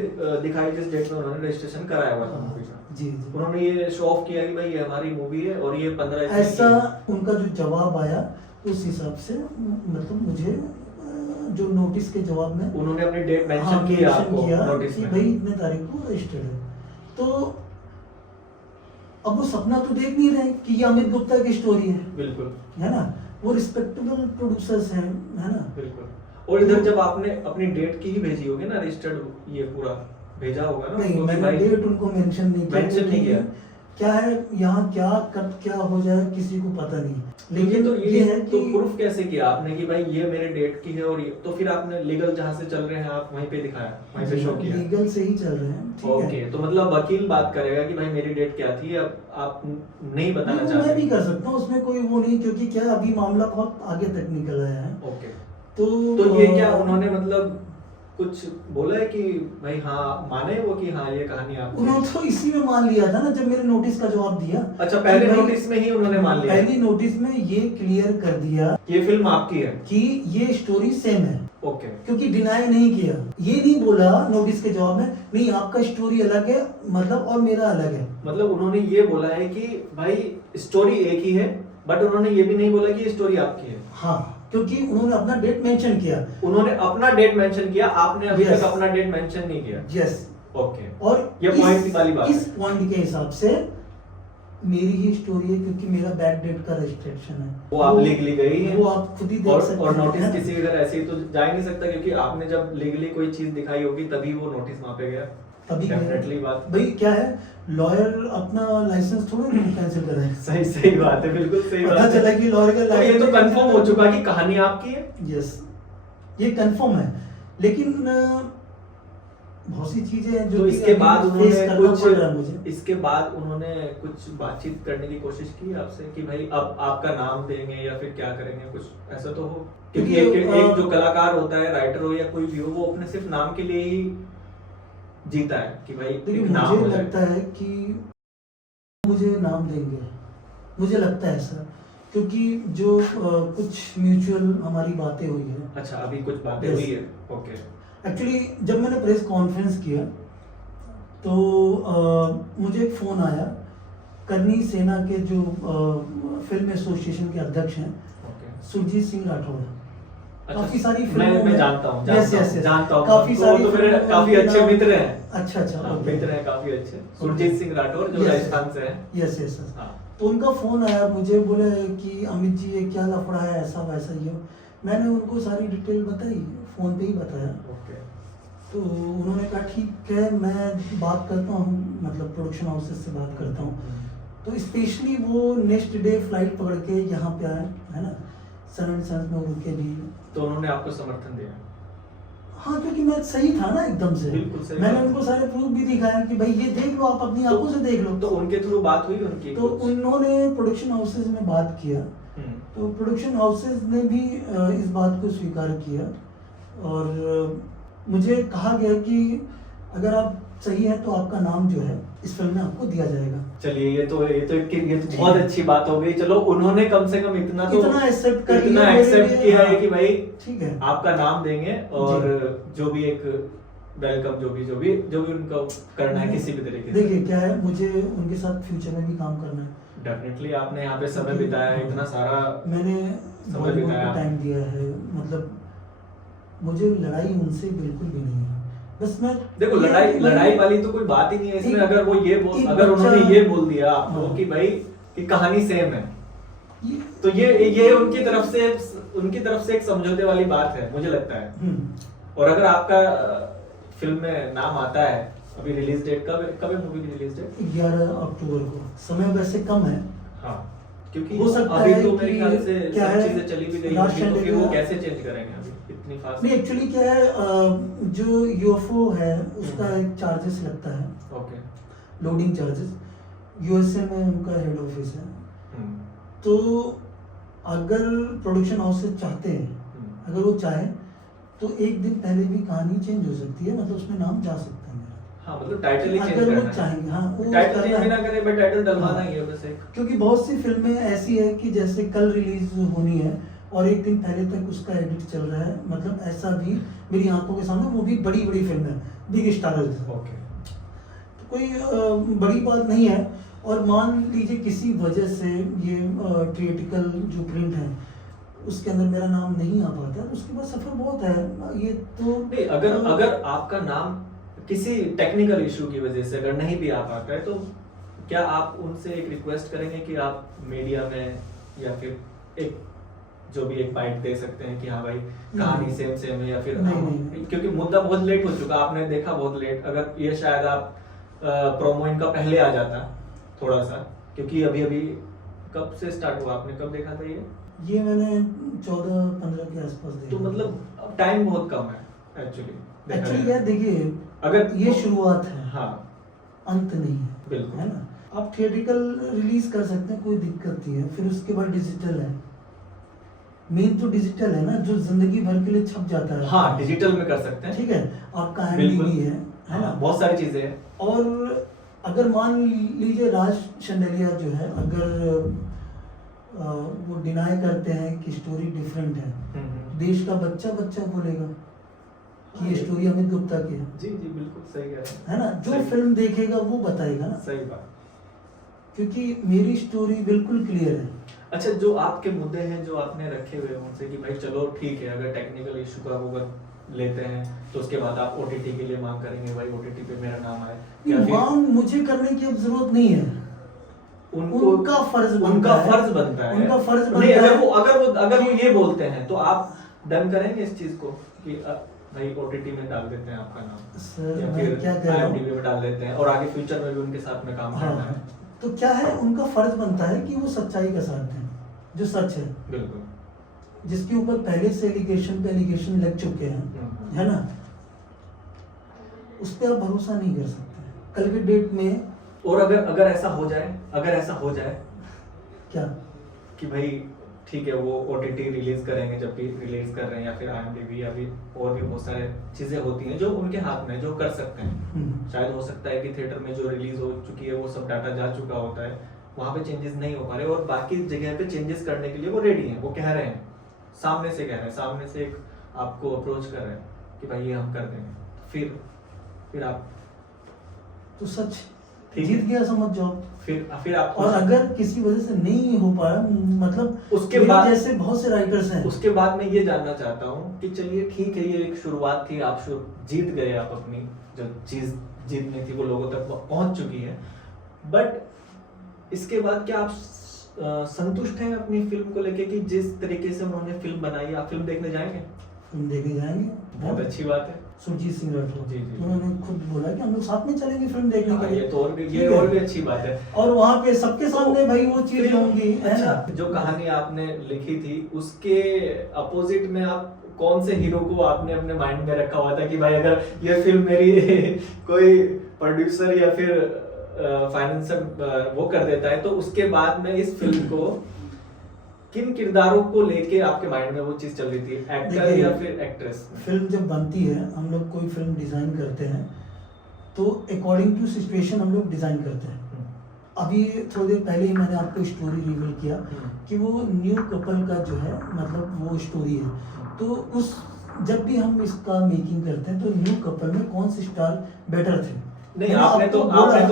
दिखाई, जिस डेट में उन्होंने रजिस्ट्रेशन कराया हुआ था मूवी का, जी जी, उन्होंने ये शो ऑफ किया कि भाई ये हमारी मूवी है और ये 15 ऐसा उनका जो जवाब आया उस हिसाब से, मतलब मुझे जो नोटिस के जवाब में उन्होंने अपनी डेट हाँ, मेंशन की mention आपको किया नोटिस कि में। भाई इतने तारीख को रजिस्टर्ड है। तो अब वो सपना तो देख नहीं रहे कि ये अमित गुप्ता की स्टोरी है बिल्कुल। ना, वो रिस्पेक्टेबल प्रोड्यूसर्स हैं, है ना। बिल्कुल। और इधर जब आपने अपनी डेट की ही भेजी होगी ना, रजिस्टर्ड ये पूरा भेजा होगा ना नहीं, उनको कि मैंने भाई डेट उनको मेंशन नहीं किया, मेंशन नहीं किया। क्या है यहाँ क्या कब क्या हो जाए किसी को पता नहीं। लेकिन तो ये है तो कि प्रूफ कैसे किया आपने कि भाई ये मेरे डेट की है, और ये तो फिर आपने लीगल जहाँ से चल रहे हैं आप वहीं पे दिखाया, वहीं पे शो किया? लीगल से ही चल रहे हैं, ठीक है। ओके, तो मतलब वकील बात करेगा कि भाई मेरी डेट क्या थी, अब आप नहीं बताना नहीं, चाहते? मैं भी कर सकता हूँ, उसमें कोई वो नहीं, क्योंकि क्या अभी मामला बहुत आगे तक निकल आया है। ओके, तो ये क्या उन्होंने मतलब कुछ बोला है कि भाई हाँ माने वो कि हाँ ये कहानी आपकी? उन्होंने तो इसी में मान लिया था ना, जब मेरे नोटिस का जवाब दिया। अच्छा, पहले कि भाई- नोटिस में ही उन्होंने मान लिया? पहली नोटिस में ये क्लियर कर दिया ये फिल्म आपकी है कि ये स्टोरी सेम है। ओके। क्योंकि डिनाई नहीं किया, ये नहीं बोला नोटिस के जवाब में नहीं आपका स्टोरी अलग है, मतलब और मेरा अलग है। मतलब उन्होंने ये बोला है कि भाई स्टोरी एक ही है, बट उन्होंने ये भी नहीं बोला कि ये स्टोरी आपकी है। हाँ, क्योंकि उन्होंने अपना डेट मेंशन किया। उन्होंने अपना डेट मेंशन किया, आपने अभी Yes. तक अपना डेट मेंशन नहीं किया। यस। ओके, और ये पॉइंट वाली बात इस है। पॉइंट के हिसाब से मेरी ही स्टोरी है, क्योंकि मेरा बैक डेट का रजिस्ट्रेक्शन है। वो आप लीगली गई है, वो आप खुद ही देख सकते और हैं, नोटिस है ना? किसी के घर ऐसे ही तो जा ही नहीं सकता, क्योंकि आपने जब लीगली कोई चीज दिखाई होगी तभी वो नोटिस वहां पे गया। तभी डेफिनेटली बात भाई क्या है, लॉयर अपना लाइसेंस थोड़ा कैंसिल कराए। सही बात है, बिल्कुल सही पता बात चला है। कि लॉयर का तो ये तो लाइसेंस कंफर्म हो चुका कि कहानी आपकी है। यस, ये कंफर्म है, लेकिन बहुत सी चीजें हैं जो तो कि इसके अभी बाद face उन्होंने करना पड़ रहा है कुछ मुझे। इसके बाद उन्होंने कुछ बातचीत करने की कोशिश की आपसे कि भाई अब आपका नाम देंगे या फिर क्या करेंगे, कुछ ऐसा तो हो? क्योंकि एक जो कलाकार होता है, राइटर हो या कोई भी हो, वो अपने सिर्फ नाम के लिए ही जीता है कि भाई देखिए, एक नाम हो मुझे जाए। लगता है कि मुझे नाम देंगे, मुझे लगता है ऐसा, क्योंकि जो कुछ म्यूचुअल हमारी बातें हुई है। अच्छा, अभी कुछ बातें Yes. हुई है। ओके। एक्चुअली जब मैंने प्रेस कॉन्फ्रेंस किया तो मुझे एक फ़ोन आया, करनी सेना के जो फिल्म एसोसिएशन के अध्यक्ष हैं, ओके। सुरजीत सिंह राठौड़। अच्छा, काफी सारी मैं फिल्मों में जानता हूँ, Yes, yes, yes. जानता हूँ। काफी तो सारी वो तो मेरे फिल्मों काफी में अच्छे नाम- मित्र हैं। अच्छा अच्छा, हाँ, okay. मित्र हैं काफी अच्छे। सुरजीत सिंह राठौर जो Yes, राजस्थान से हैं। Yes yes. हाँ। तो उनका फ़ोन आया मुझे, बोले कि अमित जी ये क्या लफड़ा है, ऐसा वैसा ये। मैंने उनको सारी डिटेल बताई, फ़ोन पे ही बताया। ओके। तो उन्होंने कहा ठीक है, मैं बात करता हूँ, मतलब प्रोडक्शन हाउसेस से बात करता हूँ। तो स्पेशली वो नेक्स्ट डे फ्लाइट पकड़ के यहाँ पे आए, है ना, सन एंड सन्स में रुके भी। तो उन्होंने आपको समर्थन दिया? हाँ, क्योंकि मैं सही था ना एकदम से। बिल्कुल सही मैंने बात। उनको सारे प्रूफ भी दिखाया कि भाई ये देख लो, आप अपनी आंखों से देख लो। तो उनके थ्रू बात हुई उनकी तो कुछ? उन्होंने प्रोडक्शन हाउसेज में बात किया, हम्म। तो प्रोडक्शन हाउसेज ने भी इस बात को स्वीकार किया, और मुझे कहा गया कि अगर आप सही है तो आपका नाम जो है इस फिल्म में आपको दिया जाएगा। चलिए, ये तो बहुत अच्छी बात हो गई। चलो, उन्होंने कम से कम इतना तो इतना एक्सेप्ट कर इतना लिया मेरे एक्सेप्ट लिए, किया है हाँ, कि भाई ठीक है, आपका नाम देंगे, और जो भी एक वेलकम जो भी उनको करना है किसी भी तरीके से। देखिए क्या है, मुझे उनके साथ फ्यूचर में भी काम करना है। डेफिनेटली आपने यहाँ पे समय बिताया है, इतना सारा मैंने समय बॉलीवुड बिताया। को टाइम दिया है, मतलब मुझे लड़ाई उनसे बिल्कुल भी नहीं है। बस मैं देखो, लड़ाई वाली तो कोई बात ही नहीं है इसमें। अगर वो अगर उन्होंने ये बोल दिया आपको कि भाई कि कहानी सेम है, तो ये उनकी तरफ से एक समझौते वाली बात है, मुझे लगता है। और अगर आपका फिल्म में नाम आता है, अभी रिलीज डेट कब है मूवी की रिलीज डेट? 11 अक्टूबर को। समय वैसे कम है, हाँ, क्योंकि हो सकता अभी है तो मेरे कि ख्याल से क्या सब है, चीजें चली भी गई लास्ट होंगी, तो फिर वो टाइम कैसे चेंज करेंगे अभी इतनी फास्ट? नहीं, एक्चुअली क्या है, जो यूएफओ है उसका एक चार्जेस लगता है, ओके। Loading charges. यूएसए में उनका हेड ऑफिस है, हम्म। तो अगर प्रोडक्शन हाउस से चाहते हैं, अगर वो चाहे तो एक दिन पहले भी कहानी चेंज हो सकती है, मतलब उसमें नाम जा सकता है मेरा। हाँ, मतलब टाइटल ही चेंज अगर वो करना है। चाहेंगे, हाँ, वो टाइटल करना चेंज भी ना है। करे, बट टाइटल डलवाना ही है बस एक। क्योंकि बहुत सी फिल्में ऐसी है कि जैसे कल रिलीज होनी है और एक दिन पहले तक उसका एडिट चल रहा है, मतलब ऐसा भी मेरी आंखों के सामने, वो भी बड़ी बड़ी फिल्म है, बिग स्टारर्स। ओके। तो कोई बड़ी बात नहीं है। और मान लीजिए किसी वजह से ये थिएटिकल जो प्रिंट है उसके अंदर मेरा नाम नहीं आ पाता, तो उसके बाद सफर बहुत है ये तो। नहीं, अगर आपका नाम किसी टेक्निकल इशू की वजह से अगर नहीं भी आ पाता है, तो क्या आप उनसे एक रिक्वेस्ट करेंगे कि आप मीडिया में या फिर एक जो भी एक बाइट दे सकते हैं कि हाँ भाई कहानी सेम सेम है या फिर नहीं। क्योंकि मुद्दा बहुत लेट हो चुका, आपने देखा बहुत लेट। अगर ये शायद आप प्रोमो इनका पहले आ जाता थोड़ा सा, क्योंकि अभी अभी कब से स्टार्ट हुआ, आपने कब देखा था ये मैंने 14-15 के आसपास देखा। तो मतलब अब टाइम बहुत कम है एक्चुअली यार देखिए, अगर ये शुरुआत है, हाँ अंत नहीं है, बिल्कुल है ना। आप थिएट्रिकल रिलीज कर सकते हैं, कोई दिक्कत नहीं है। फिर उसके बाद डिजिटल है, मेन तो डिजिटल है ना, जो जिंदगी भर के लिए छप जाता है। हाँ डिजिटल में कर सकते हैं, ठीक है, आपका बिल्कुल। IMDb है ना, बहुत सारी चीजें हैं। और अगर मान लीजिए राज शंडलिया जो है, अगर वो डिनाई करते हैं कि स्टोरी डिफरेंट है, देश का बच्चा बच्चा बोलेगा कि ये स्टोरी अमित गुप्ता की है। जी जी बिल्कुल सही कह रहे हैं, है ना, जो सही। फिल्म देखेगा वो बताएगा ना, सही बात। क्योंकि मेरी स्टोरी बिल्कुल क्लियर है। अच्छा, जो आपके मुद्दे हैं जो आपने रखे हुए हैं उनसे कि भाई चलो ठीक है, अगर टेक्निकल इशू का वो अगर लेते हैं तो उसके बाद आप OTT के लिए मांग करेंगे, भाई OTT पे मेरा नाम आए, या फिर मांग मुझे करने की अब जरूरत नहीं है, उनका फर्ज बनता है, उनका फर्ज नहीं, बनता है। अगर वो ये बोलते हैं तो आप डन करेंगे इस चीज को कि भाई OTT में डाल देते हैं आपका नाम, सर या मैं फिर क्या कह रहा हूँ, IMDb में डाल देते हैं और आगे फ्यूचर में भी उनके साथ में काम हाँ, करना है। तो क्या है, उनका फर्ज बनता है कि वो सच्चाई का साथ दें, जो सच है, बिल्कुल, जिसके ऊपर पहले से एलिगेशन पे एलिगेशन लग चुके हैं, है ना, उस पर आप भरोसा नहीं कर सकते कल के डेट में। और अगर ऐसा हो जाए क्या कि भाई ठीक है वो OTT रिलीज करेंगे, जब भी रिलीज कर रहे हैं, या फिर IMDb या भी और भी बहुत सारे चीजें होती हैं जो उनके हाथ में, जो कर सकते हैं। शायद हो सकता है कि थिएटर में जो रिलीज हो चुकी है वो सब डाटा जा चुका होता है, वहां पे चेंजेस नहीं हो पा रहे, और बाकी जगह पे चेंजेस करने के लिए वो रेडी हैं, वो कह रहे हैं, सामने से कह रहे हैं, सामने से एक आपको अप्रोच कर रहे हैं कि भाई ये हम कर देंगे, फिर आप तो सच ठीक जीत है। गया समझ जाओ। फिर आप और अगर किसी वजह से नहीं हो पा रहा, मतलब उसके मेरे बाद जैसे बहुत से राइटर्स हैं, उसके बाद मैं ये जानना चाहता हूँ कि चलिए ठीक है, ये एक शुरुआत थी, आप जीत गए, आप अपनी जो चीज जीतनी थी वो लोगों तक पहुंच चुकी है, बट इसके बाद क्या आप संतुष्ट हैं अपनी फिल्म को लेके कि जिस तरीके से उन्होंने फिल्म बनाई, आप फिल्म देखने जाएंगे? फिल्म देखने जाएंगे, बहुत अच्छी बात है। सुरजीत सिंह राठौर जी, जी। उन्होंने खुद बोला कि हम लोग साथ में चलेंगे फिल्म देखने के लिए। ये तो और भी, ठीक ये है। और भी अच्छी बात है। और वहाँ पे सबके सामने भाई वो चीज होंगी, है ना। अच्छा, जो कहानी आपने लिखी थी उसके अपोजिट में आप कौन से हीरो को आपने अपने माइंड में रखा हुआ था कि भाई अगर ये फिल्म मेरी कोई प्रोड्यूसर या फिर फाइनेंसर वो कर देता है तो उसके बाद में इस फिल्म को किन किरदारों को लेके आपके माइंड में वो चीज चल रही थी, एक्टर या फिर एक्ट्रेस? फिल्म जब बनती है, हम लोग कोई फिल्म डिजाइन करते हैं तो अकॉर्डिंग टू सिचुएशन हम लोग डिजाइन करते हैं। अभी थोड़ी देर पहले ही मैंने आपको स्टोरी रिवील किया कि वो न्यू कपल का जो है, मतलब वो स्टोरी है, तो उस जब भी हम इसका मेकिंग करते हैं तो न्यू कपल में कौन से स्टार बेटर थे। नहीं, आपने तो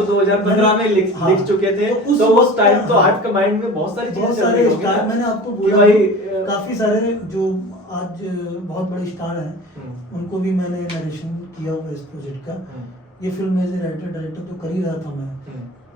2015 में लिख चुके थे, तो उस टाइम तो आपके माइंड में बहुत सारी चीजें चल रही होंगी ना। मैंने आपको बोला भाई काफी सारे जो आज बहुत बड़े स्टार हैं उनको भी मैंने नरेशन किया हुआ इस प्रोजेक्ट का। ये film as a writer director तो कर ही रहा था मैं,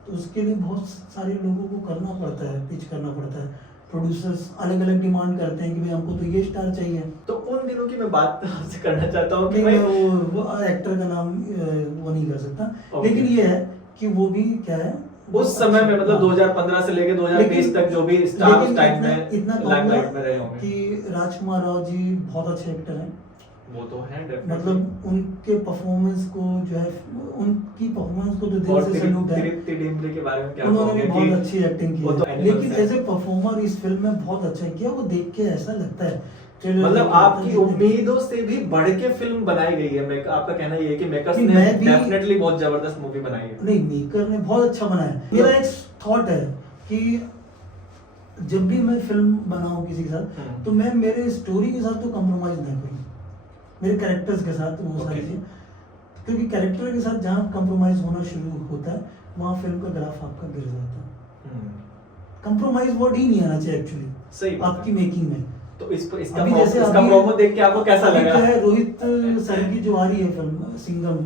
तो उसके लिए बहुत सारे लोगों को करना पड़ता है, पिच करना पड़ता है। प्रोड्यूसर्स अलग अलग डिमांड करते हैं कि भाई हमको तो ये स्टार चाहिए। तो उन दिनों की मैं बात आपसे करना चाहता हूँ कि भाई भाई वो एक्टर का नाम वो नहीं कर सकता, लेकिन ये है कि वो भी क्या है उस समय में, मतलब 2015 से लेके 2023 तक जो भी स्टार उस टाइम में इतना लाइमलाइट में रहे होंगे कि राजकुमार राव जी बहुत अच्छे एक्टर हैं। वो तो है मतलब उनके परफॉर्मेंस को जो है, उनकी परफॉर्मेंस को तो दिल से सैल्यूट है। तृप्ति डिम्पले के बारे में क्या उन्होंने कहोगे भी कि बहुत अच्छी एक्टिंग की वो तो है, लेकिन एज ए परफॉर्मर इस फिल्म में बहुत अच्छा किया। वो देख के ऐसा लगता है मतलब आपकी उम्मीदों से भी बढ़ के फिल्म बनाई गई है। आपका कहना ये है कि मेकर्स ने डेफिनेटली बहुत जबरदस्त मूवी बनाई है। नहीं, मेकर ने बहुत अच्छा बनाया। मेरा एक थॉट है कि जब भी मैं फिल्म बनाऊं किसी के साथ, तो मैं मेरे स्टोरी के साथ तो कॉम्प्रोमाइज ना करूं, मेरे कैरेक्टर्स के साथ वो सारी चीजें, क्योंकि कैरेक्टर के साथ जहाँ कॉम्प्रोमाइज होना शुरू होता है वहाँ फिल्म का ग्राफ आपका गिर जाता है। कॉम्प्रोमाइज वर्ड ही नहीं आना चाहिए एक्चुअली सही आपकी मेकिंग में। तो इसका प्रोमो देख के आपको कैसा लगा? है रोहित सर की जो आ रही है फिल्म सिंघम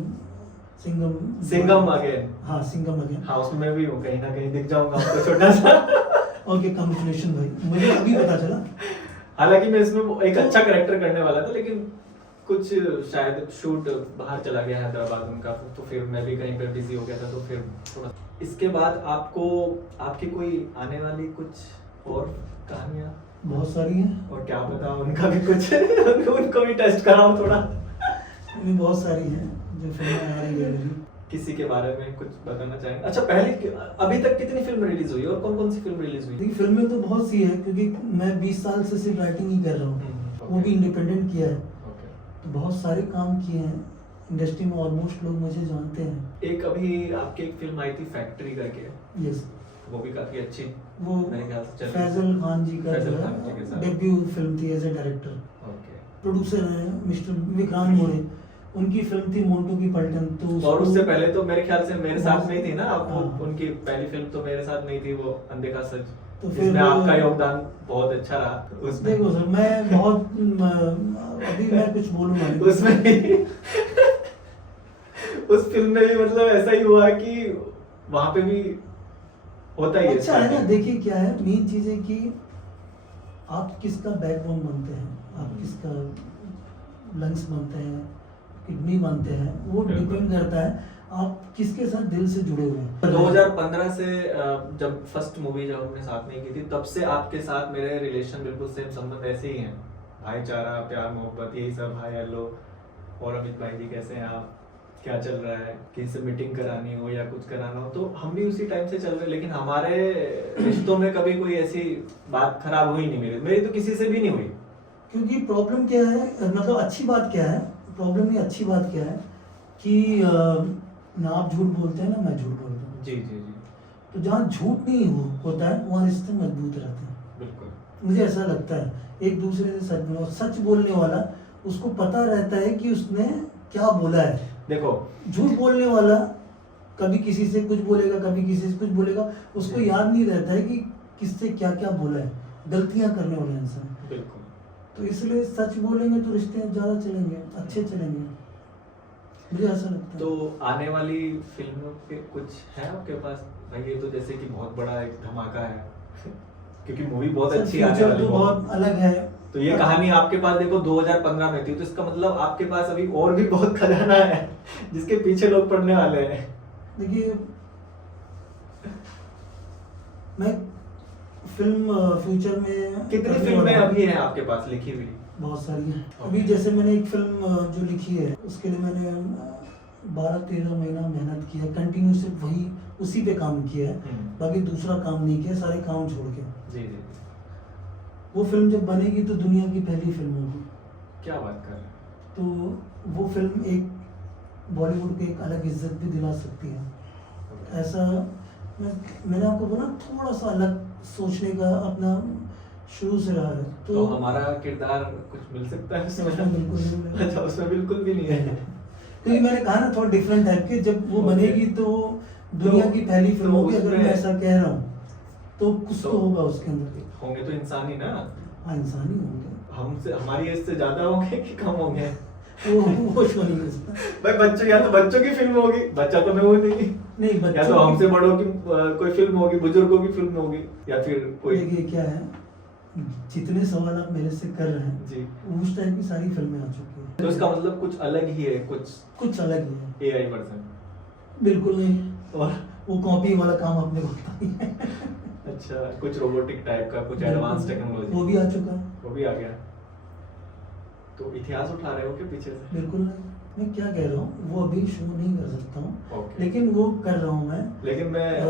अगेन। हाँ, सिंघम अगेन। हाँ, उसमें मैं भी हूँ, कहीं ना कहीं दिख जाऊंगा आपको छोटा सा। ओके, कांग्रेचुलेशन भाई, मुझे अभी पता चला। हालांकि मैं इसमें एक अच्छा करेक्टर करने वाला था, लेकिन कुछ शायद शूट बाहर चला गया हैदराबाद उनका, तो फिर मैं भी कहीं पे बिजी हो गया था, तो फिर थोड़ा। इसके बाद आपको आपकी कोई आने वाली कुछ और कहानियां? बहुत सारी हैं। और क्या पता उनका भी कुछ उनको भी टेस्ट कराओ थोड़ा। भी बहुत सारी हैं जो फिल्में आ रही है मेरी। किसी के बारे में कुछ बताना चाहेंगे? अच्छा, पहले अभी तक कितनी फिल्म रिलीज हुई और कौन कौन सी फिल्म रिलीज हुई? देखिए फिल्में तो बहुत सी है, क्योंकि मैं 20 साल से सिर्फ राइटिंग ही कर रहा हूँ, वो भी इंडिपेंडेंट किया है, तो बहुत सारे काम किए हैं इंडस्ट्री में, ऑलमोस्ट लोग मुझे जानते हैं। एक अभी आपकी एक फिल्म आई थी फैक्ट्री करके, यस, वो भी काफी अच्छी वो मेरे ख्याल से चल रही फैजल खान जी का फैजल जो खान जी के है साथ। डेब्यू फिल्म थी as a director. Okay. Producer हैं मिस्टर विक्रांत मोरे, उनकी फिल्म थी मोंटू की पलटन। तो और उसको- उससे पहले तो मेरे ख्याल से मेरे साथ में ही थी ना आप, हाँ। उनकी पहली फिल्म तो मेरे साथ में ही थी, वो अनदेखा सच, तो फिर जिसमें वो- आपका योगदान बहुत अच्छा रहा उसमें। देखो सर, मैं बहुत अभी मैं कुछ बोलूंगा नहीं। उसमें भी उस फिल्म में भी मतलब ऐसा ही हुआ कि वहां पे भी होता ही है। अच्छा है ना, देखिए क्या है, मेन चीज है कि आप किसका बैकबोन बनते हैं, आप किसका लंग्स बनते हैं, किडनी बनते हैं, वो बिल्कुल। डिपेंड करता है आप किसके साथ दिल से जुड़े हुए हैं। 2015 से जब फर्स्ट मूवी जब हमने साथ में की थी, तब से आपके साथ मेरे रिलेशन बिल्कुल सेम संबंध ऐसे ही हैं, भाईचारा, प्यार, मोहब्बत, यही सब। हाय हेलो, और अमित भाई जी कैसे हैं आप, क्या चल रहा है, किसी से मीटिंग करानी हो या कुछ कराना हो, तो हम भी उसी टाइम से चल रहे। लेकिन हमारे रिश्तों में कभी कोई ऐसी बात खराब हुई नहीं, मेरी तो किसी से भी नहीं हुई। क्योंकि प्रॉब्लम क्या है, मतलब अच्छी बात क्या है, प्रॉब्लम नहीं, अच्छी बात क्या है कि ना आप झूठ बोलते हैं ना मैं झूठ बोलता हूँ। जी जी जी, तो जहाँ झूठ नहीं होता है वहाँ रिश्ते मजबूत रहते हैं, बिल्कुल। मुझे ऐसा लगता है। एक दूसरे से सच बोलो, सच बोलने वाला उसको पता रहता है कि उसने क्या बोला है। देखो, झूठ बोलने वाला कभी किसी से कुछ बोलेगा, कभी किसी से कुछ बोलेगा, उसको याद नहीं रहता है कि किससे क्या क्या बोला है, गलतियां करने वाला इंसान। बिल्कुल। तो इसलिए सच बोलेंगे तो रिश्ते ज़्यादा चलेंगे, अच्छे चलेंगे, मुझे ऐसा लगता है। तो आने वाली फिल्मों के कुछ है आपके पास भाई? ये तो जैसे कि बहुत बड़ा एक धमाका है क्योंकि मूवी बहुत सर, अच्छी आने फ्यूचर वाली तो बहुत अलग है। तो ये कहानी आपके पास देखो 2015 में थी, तो इसका मतलब आपके पास अभी और भी बहुत खजाना है जिसके पीछे लोग पढ़ने वाले हैं। देखिए, मैं फिल्म फ्यूचर में कितनी करने फिल्में वाला हूँ। अभी हैं आपके पास लिखी हुई? बहुत सारी हैं। अभी जैसे मैंने एक फिल्म जो लिखी है उसके लिए मैंने 12-13 महीना मेहनत किया, कंटिन्यू सिर्फ वही उसी पे काम किया है, बाकी दूसरा काम नहीं किया, सारे काम छोड़ के। जी जी। वो फिल्म जब बनेगी तो दुनिया की पहली फिल्म होगी। क्या बात कर रहे हैं? तो वो फिल्म एक बॉलीवुड को एक अलग इज्जत भी दिला सकती है। ऐसा मैंने आपको बोला, थोड़ा सा अलग सोचने का अपना शुरू से रहा है। तो हमारा किरदार कुछ मिल सकता है उसमें बिल्कुल नहीं मिलेगा। अच्छा, उसमें बिल्कुल भी नहीं है। क्योंकि मैंने कहा ना थोड़ा डिफरेंट टाइप के, जब वो बनेगी तो दुनिया की पहली फिल्म होगी। अगर मैं ऐसा कह रहा हूँ तो कुछ तो होगा उसके अंदर। होंगे तो इंसान ही ना। हाँ, इंसान ही होंगे। हमसे, हमारी एज से ज्यादा होंगे कि कम होंगे? वो शो नहीं कर भाई बच्चों, या तो बच्चों की फिल्म होगी, बच्चा तो मैं हूँ नहीं, नहीं, या बच्चों तो हमसे की- बड़ों की कोई फिल्म होगी, बुजुर्गों की फिल्म होगी, या फिर कोई। देखिए क्या है, जितने सवाल आप मेरे से कर रहे हैं जी। उस टाइप की सारी फिल्में आ चुकी हैं। तो इसका मतलब कुछ अलग ही है, कुछ अलग ही है। AI version? बिल्कुल नहीं, और वो कॉपी वाला काम अपने को आता ही है। अच्छा, कुछ रोबोटिक टाइप का, कुछ बिल्कुल, एडवांस टेक्नोलॉजी वो भी आ चुका है। वो भी आ गया। तो इतिहास उठा रहे हो क्या पीछे से? बिल्कुल नहीं, मैं क्या कह रहा हूँ वो अभी शो नहीं कर सकता हूँ, ओके। लेकिन वो कर रहा हूँ मैं। लेकिन मैं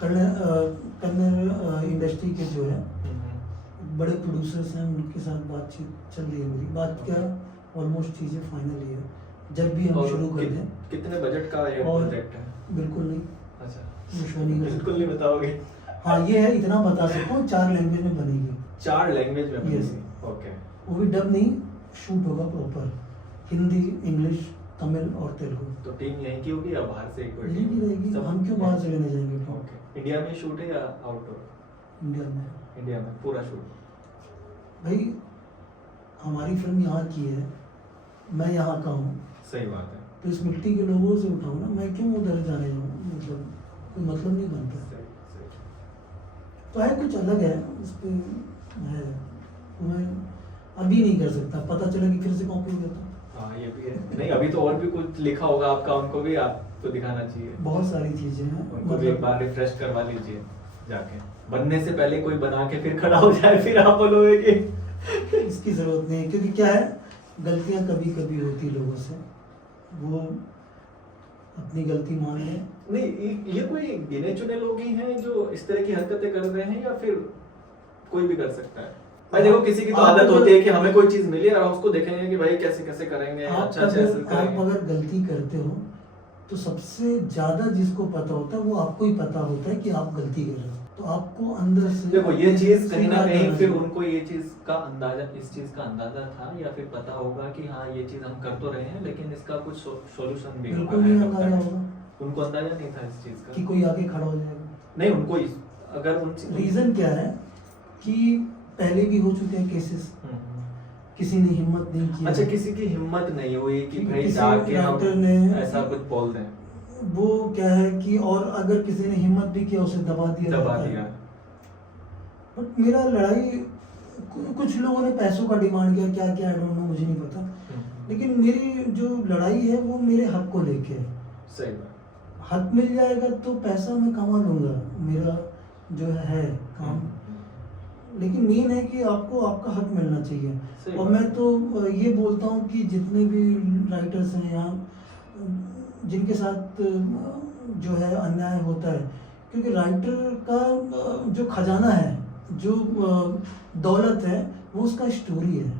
कन्नड़ इंडस्ट्री के जो है हम्म, बड़े प्रोड्यूसर्स हैं, उनके साथ बातचीत चल रही है मेरी। बात क्या, ऑलमोस्ट चीज़ें फाइनल ही है, जब भी हम और शुरू कर दें। कितने बजट का ये और प्रोजेक्ट है? बिल्कुल नहीं, अच्छा, वो शो नहीं कर बिल्कुल सकता। नहीं बताओगे? हाँ, ये है, इतना बता सकता हूँ, 4 लैंग्वेज में बनेगी। 4 लैंग्वेज में Yes. बनेगी? ओके। वो भी डब नहीं, शूट होगा प्रॉपर, हिंदी, इंग्लिश, तमिल और तेलुगु। तो टीम यहीं की होगी या बाहर से कोई यहीं की रहेगी, सब- हम क्यों बाहर से लेने जाएंगे टीम? ओके। इंडिया में शूट है या आउटडोर? इंडिया में। इंडिया में पूरा शूट? भाई हमारी फिल्म यहाँ की है, मैं यहाँ का हूँ, सही बात है। तो इस मिट्टी के लोगों से उठाऊँ ना, मैं क्यों उधर जाने जाऊँ, मतलब कोई मतलब नहीं बनता। सही सही। तो है, कुछ अलग है, उस पर है, तो मैं अभी नहीं कर सकता, पता चला कि फिर से कॉपी हो जाता। हाँ ये भी है। नहीं अभी तो और भी कुछ लिखा होगा आपका, उनको भी आपको दिखाना चाहिए। बहुत सारी चीजें हैं, उनको भी एक बार रिफ्रेश करवा लीजिए जाके, बनने से पहले कोई बना के फिर खड़ा हो जाए, फिर आप बोलोगे कि इसकी जरूरत नहीं है, क्योंकि क्या है, गलतियां कभी कभी होती लोगों से, वो अपनी गलती मान लें। नहीं ये कोई गिने चुने लोग ही हैं जो इस तरह की हरकतें कर रहे हैं, या फिर कोई भी कर सकता है? भाई देखो किसी की तो आदत होती है कि हमें कोई चीज मिली और हम उसको देखेंगे कि भाई कैसे कैसे करेंगे, अच्छा अच्छा ऐसे आप करेंगे। अगर गलती करते हो तो सबसे ज्यादा जिसको पता होता है वो आपको ही पता होता है कि आप गलती कर रहे हो, तो आपको अंदर से देखो ये चीज कहीं ना स्वीकार कहीं करना फिर चाहिए। उनको ये चीज का अंदाजा, इस चीज का अंदाजा था, या फिर पता होगा कि हाँ ये चीज हम कर तो रहे हैं लेकिन इसका कुछ सॉल्यूशन भी बिल्कुल नहीं अंदाजा होगा उनको अंदाजा नहीं था इस चीज का कि कोई आगे खड़ा हो जाएगा। नहीं उनको अगर उन रीजन क्या है कि पहले भी हो चुके हैं केसेस, किसी ने हिम्मत नहीं की। अच्छा किसी की हिम्मत नहीं हुई कि भाई किसी जाके हम डॉक्टर ने ऐसा कुछ बोल दें, वो क्या है कि, और अगर किसी ने हिम्मत भी किया उसे दबा दिया दबा जाता है। दिया। बट मेरा लड़ाई, कुछ लोगों ने पैसों का डिमांड किया, क्या क्या आई डोंट नो, मुझे नहीं पता, लेकिन मेरी जो लड़ाई है वो मेरे हक को लेके है। सही बात। हक मिल जाएगा तो पैसा मैं कमा लूंगा, मेरा जो है काम, लेकिन मेन है कि आपको आपका हक मिलना चाहिए। सही और बात। मैं तो ये बोलता हूँ कि जितने भी राइटर्स हैं यहाँ जिनके साथ जो है अन्याय होता है, क्योंकि राइटर का जो खजाना है, जो दौलत है, वो उसका स्टोरी है।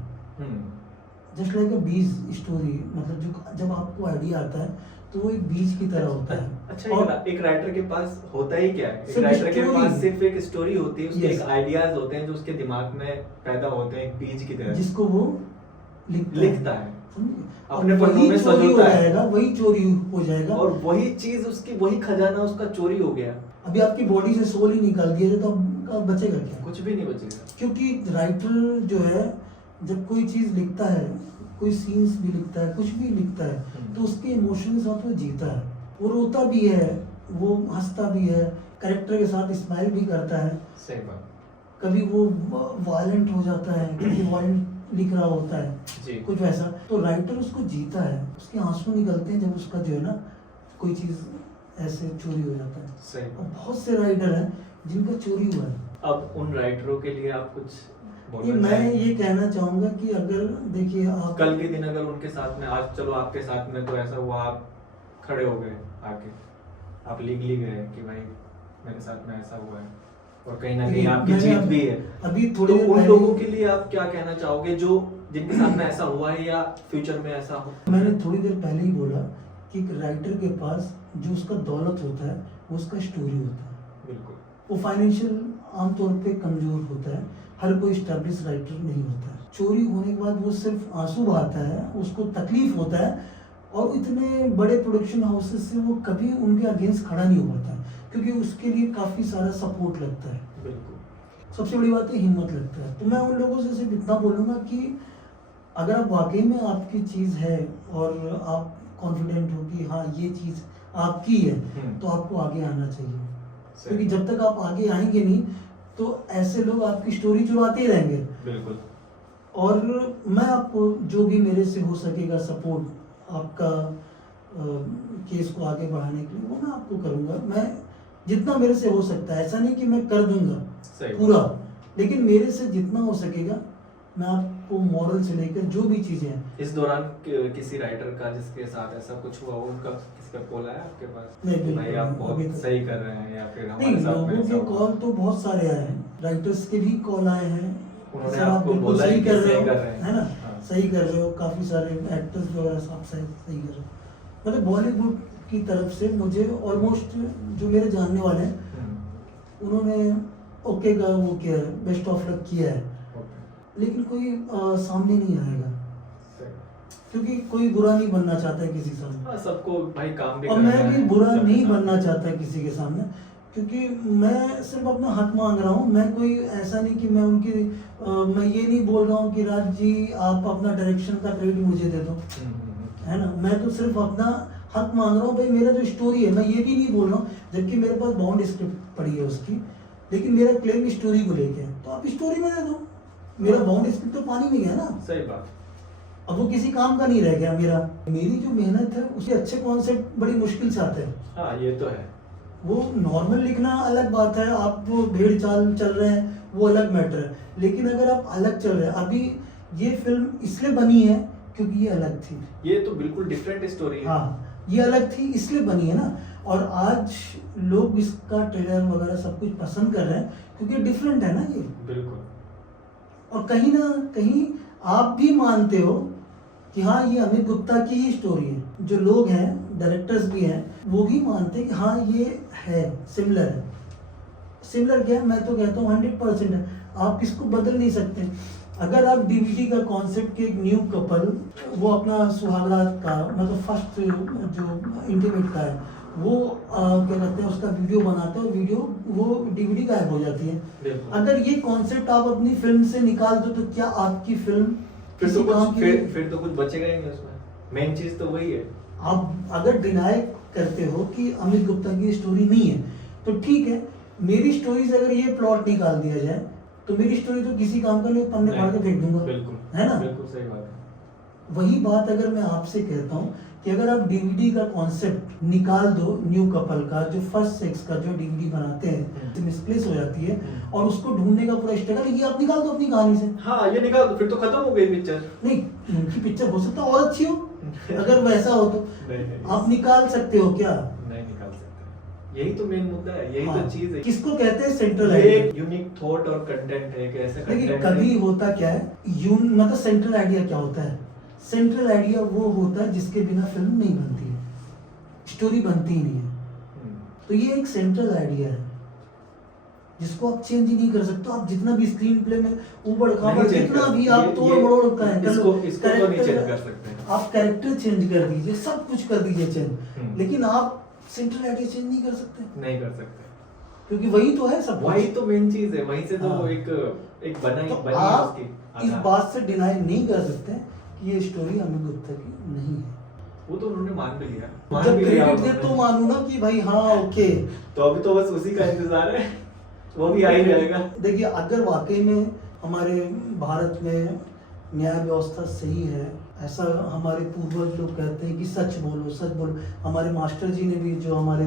जस्ट लाइक अ बीज स्टोरी, मतलब जो जब आपको आइडिया आता है तो वो एक बीज की तरह होता है। अच्छा और एक राइटर के पास होता ही क्या है? एक सिर्फ राइटर के story। पास सिर्फ एक स्टोरी होती है, उसके Yes। एक आइडियाज होते हैं जो उसके दिमाग में पैदा होते हैं एक बीज की तरह, जिसको वो लिखता है, समझे? अपने अब पन्नों वही में चोरी हो सजोता है। जाएगा, वही चोरी हो जाएगा। और वही चीज उसकी, वही खजाना उसका चोरी हो गया, अभी आपकी बॉडी से सोल ही निकाल दिया जाए तो आपका बचेगा क्या? कुछ भी नहीं बचेगा। क्योंकि राइटर जो है जब कोई चीज लिखता है, कोई सीन्स भी लिखता है, कुछ भी लिखता है, तो उसके इमोशन के साथ वो जीता है, वो रोता भी है, वो हंसता भी है, कैरेक्टर के साथ स्माइल भी करता है। सही बात। कभी वो वायलेंट हो जाता है, कभी वायलेंट लिख रहा होता है, जी। कुछ वैसा। तो राइटर उसको जीता है, उसके आंसू निकलते हैं जब उसका जो है ना कोई चीज ऐसे चोरी हो जाता है। सही और बात। बहुत से राइटर हैं जिनका चोरी हुआ है। अब उन राइटरों के लिए आप कुछ ये बोलना मैं चाहेंगे? ये कहना चाहूंगा कि अगर देखिए आप कल के दिन अगर उनके साथ में, आज चलो आपके साथ में तो ऐसा हुआ, आप खड़े हो गए आके, आप लीगली गए कि भाई मेरे साथ में ऐसा हुआ है, और कहीं ना कहीं आपकी मैंने जीत भी है, अभी तो थोड़ी देर उन पहले- लोगों के लिए आप क्या कहना चाहोगे जो जिनके साथ में ऐसा हुआ है या फ्यूचर में ऐसा हो? मैंने थोड़ी देर पहले ही बोला कि एक राइटर के पास जो उसका दौलत होता है वो उसका स्टोरी होता है। बिल्कुल। वो फाइनेंशियल आमतौर पे कमजोर होता है, हर कोई स्टैब्लिश राइटर नहीं होता है। चोरी होने के बाद वो सिर्फ आंसू बहाता है, उसको तकलीफ होता है, और इतने बड़े प्रोडक्शन हाउसेस से वो कभी उनके अगेंस्ट खड़ा नहीं हो पाता, क्योंकि उसके लिए काफ़ी सारा सपोर्ट लगता है। बिल्कुल। सबसे बड़ी बात है हिम्मत लगता है। तो मैं उन लोगों से सिर्फ इतना बोलूँगा कि अगर आप वाकई में आपकी चीज़ है और आप कॉन्फिडेंट हो कि हाँ ये चीज़ आपकी है, तो आपको आगे आना चाहिए, क्योंकि जब तक आप आगे आएंगे नहीं तो ऐसे लोग आपकी स्टोरी चुराते ही रहेंगे। बिल्कुल। और मैं आपको जो भी मेरे से हो सकेगा सपोर्ट आपका केस को आगे बढ़ाने के लिए, वो मैं आपको करूँगा। मैं जितना मेरे से हो सकता है, ऐसा नहीं कि मैं कर दूंगा सही पूरा, लेकिन मेरे से जितना हो सकेगा मैं आपको मॉरल से लेकर जो भी चीज़ें हैं। इस दौरान किसी राइटर का जिसके साथ ऐसा कुछ हुआ हो, उनका किसी का कॉल आया आपके पास? नहीं, कि भाई बिल्कुल आप नहीं, बहुत अभी तक। सही कर रहे हैं, या फिर नहीं, हमारे साथ में लोगों ऐसा के हुआ? कॉल तो बहुत सारे आए हैं, राइटर्स के भी कॉल आए हैं, उन्होंने सर आप आपको बिल्कुल बोला सही कि कर रहे सही हो, कर रहे हैं। है ना, हाँ। सही कर रहे हो, काफ़ी सारे एक्टर्स वगैरह सब सही कर रहे हो। मतलब बॉलीवुड की तरफ से मुझे ऑलमोस्ट जो मेरे जानने वाले हैं उन्होंने ओके का वो किया है, बेस्ट ऑफ लक किया है, लेकिन कोई सामने नहीं आएगा, क्योंकि कोई बुरा नहीं बनना चाहता है किसी सामने। हाँ, सबको भाई काम भी और करना मैं भी है, बुरा सब नहीं करना है। बनना चाहता किसी के सामने, क्योंकि मैं सिर्फ अपना हक मांग रहा हूँ। मैं कोई ऐसा नहीं कि मैं उनकी मैं ये नहीं बोल रहा हूँ कि राज जी आप अपना डायरेक्शन का क्रेडिट मुझे दे दो, है ना। मैं तो सिर्फ अपना हक मांग रहा हूँ। भाई मेरा जो स्टोरी है, मैं ये भी नहीं बोल रहा हूँ, जबकि मेरे पास बाउंड स्क्रिप्ट पड़ी है उसकी, लेकिन मेरा क्लेम स्टोरी को लेके है, तो आप स्टोरी में दे दो, मेरा बाउंड स्पीड तो पानी में गया ना। सही बात। अब वो किसी काम का नहीं रह गया मेरा। मेरी जो मेहनत है उसके अच्छे कॉन्सेप्ट बड़ी मुश्किल से आते हैं। हाँ ये तो है। वो नॉर्मल लिखना अलग बात है, आप वो भेड़ चाल चल रहे हैं वो अलग मैटर है, लेकिन अगर आप अलग चल रहे हैं, अभी ये फिल्म इसलिए बनी है क्योंकि ये अलग थी। ये तो बिल्कुल डिफरेंट स्टोरी है। हाँ ये अलग थी इसलिए बनी है ना, और आज लोग इसका ट्रेलर वगैरह सब कुछ पसंद कर रहे हैं क्योंकि डिफरेंट है ना ये। बिल्कुल। और कहीं ना कहीं आप भी मानते हो कि हाँ ये अमित गुप्ता की ही स्टोरी है। जो लोग हैं, डायरेक्टर्स भी हैं, वो भी मानते हैं कि हाँ ये है, सिमिलर है। सिमिलर क्या है, मैं तो कहता हूँ 100% है, आप इसको बदल नहीं सकते। अगर आप डीवीडी का कॉन्सेप्ट के एक न्यू कपल, वो अपना सुहागरात का मतलब फर्स्ट जो इंटीमेट का है, वो क्या कहते हैं उसका वीडियो बनाते हैं और वीडियो वो डीवीडी गायब हो जाती है। अगर ये कॉन्सेप्ट आप अपनी फिल्म से निकाल दो तो क्या आपकी फिल्म फिर तो कुछ बचेगा ही नहीं उसमें। मेन चीज तो वही है। आप अगर डिनाई करते हो कि अमित गुप्ता की स्टोरी नहीं है तो ठीक है, मेरी स्टोरी से अगर ये प्लॉट निकाल दिया जाए तो मेरी स्टोरी तो किसी काम का नहीं, पन्ने फाड़ के फेंक दूंगा। बिल्कुल है ना, बिल्कुल सही बात है। वही बात अगर मैं आपसे कहता हूँ कि अगर आप डीवीडी का कॉन्सेप्ट निकाल दो न्यू कपल का, जो फर्स्ट सेक्स का जो डीवीडी बनाते हैं मिसप्लेस हो जाती है और उसको ढूंढने का पूरा स्ट्रगल, ये आप निकाल दो अपनी कहानी से। हाँ ये निकाल दो, फिर तो खत्म हो गई पिक्चर। नहीं, उनकी पिक्चर हो सकता है और अच्छी हो अगर वैसा हो तो नहीं, आप निकाल सकते हो क्या? नहीं निकाल सकते। यही तो मेन मुद्दा है, यही हाँ, तो चीज है। किसको कहते हैं सेंट्रल ये आइडिया। यूनिक थॉट और कंटेंट है कि ऐसे देखिए कंटेंट कभी होता क्या है, मतलब सेंट्रल आइडिया क्या होता है? सेंट्रल आइडिया वो होता है जिसके बिना फिल्म नहीं बनती है, स्टोरी बनती ही नहीं है। तो ये एक सेंट्रल आइडिया है जिसको आप चेंज ही नहीं कर सकते। आप जितना भी स्क्रीन प्ले में ऊबड़ खाबड़ जितना भी आप तोड़ मरोड़ का है, इसको तो नहीं चेंज कर सकते। आप कैरेक्टर चेंज कर दीजिए, सब कुछ कर दीजिए चेंज, लेकिन आप सेंट्रल आइडिया चेंज नहीं कर सकते। नहीं कर सकते क्योंकि वही तो है सब कुछ। वही तो मेन चीज है, वहीं से तो हाँ। एक बना तो बनी आप उसकी इस बात से डिनाई नहीं कर सकते कि ये स्टोरी अमित गुप्ता की नहीं है। वो तो उन्होंने मान भी लिया। जब क्रेडिट दे तो मानू ना कि भाई हाँ ओके। तो अभी तो बस उसी का इंतजार है, वो भी आ ही जाएगा। देखिए अगर वाकई में हमारे भारत में न्याय व्यवस्था सही है, ऐसा हमारे पूर्वज लोग कहते हैं कि सच बोलो सच बोलो। हमारे मास्टर जी ने भी, जो हमारे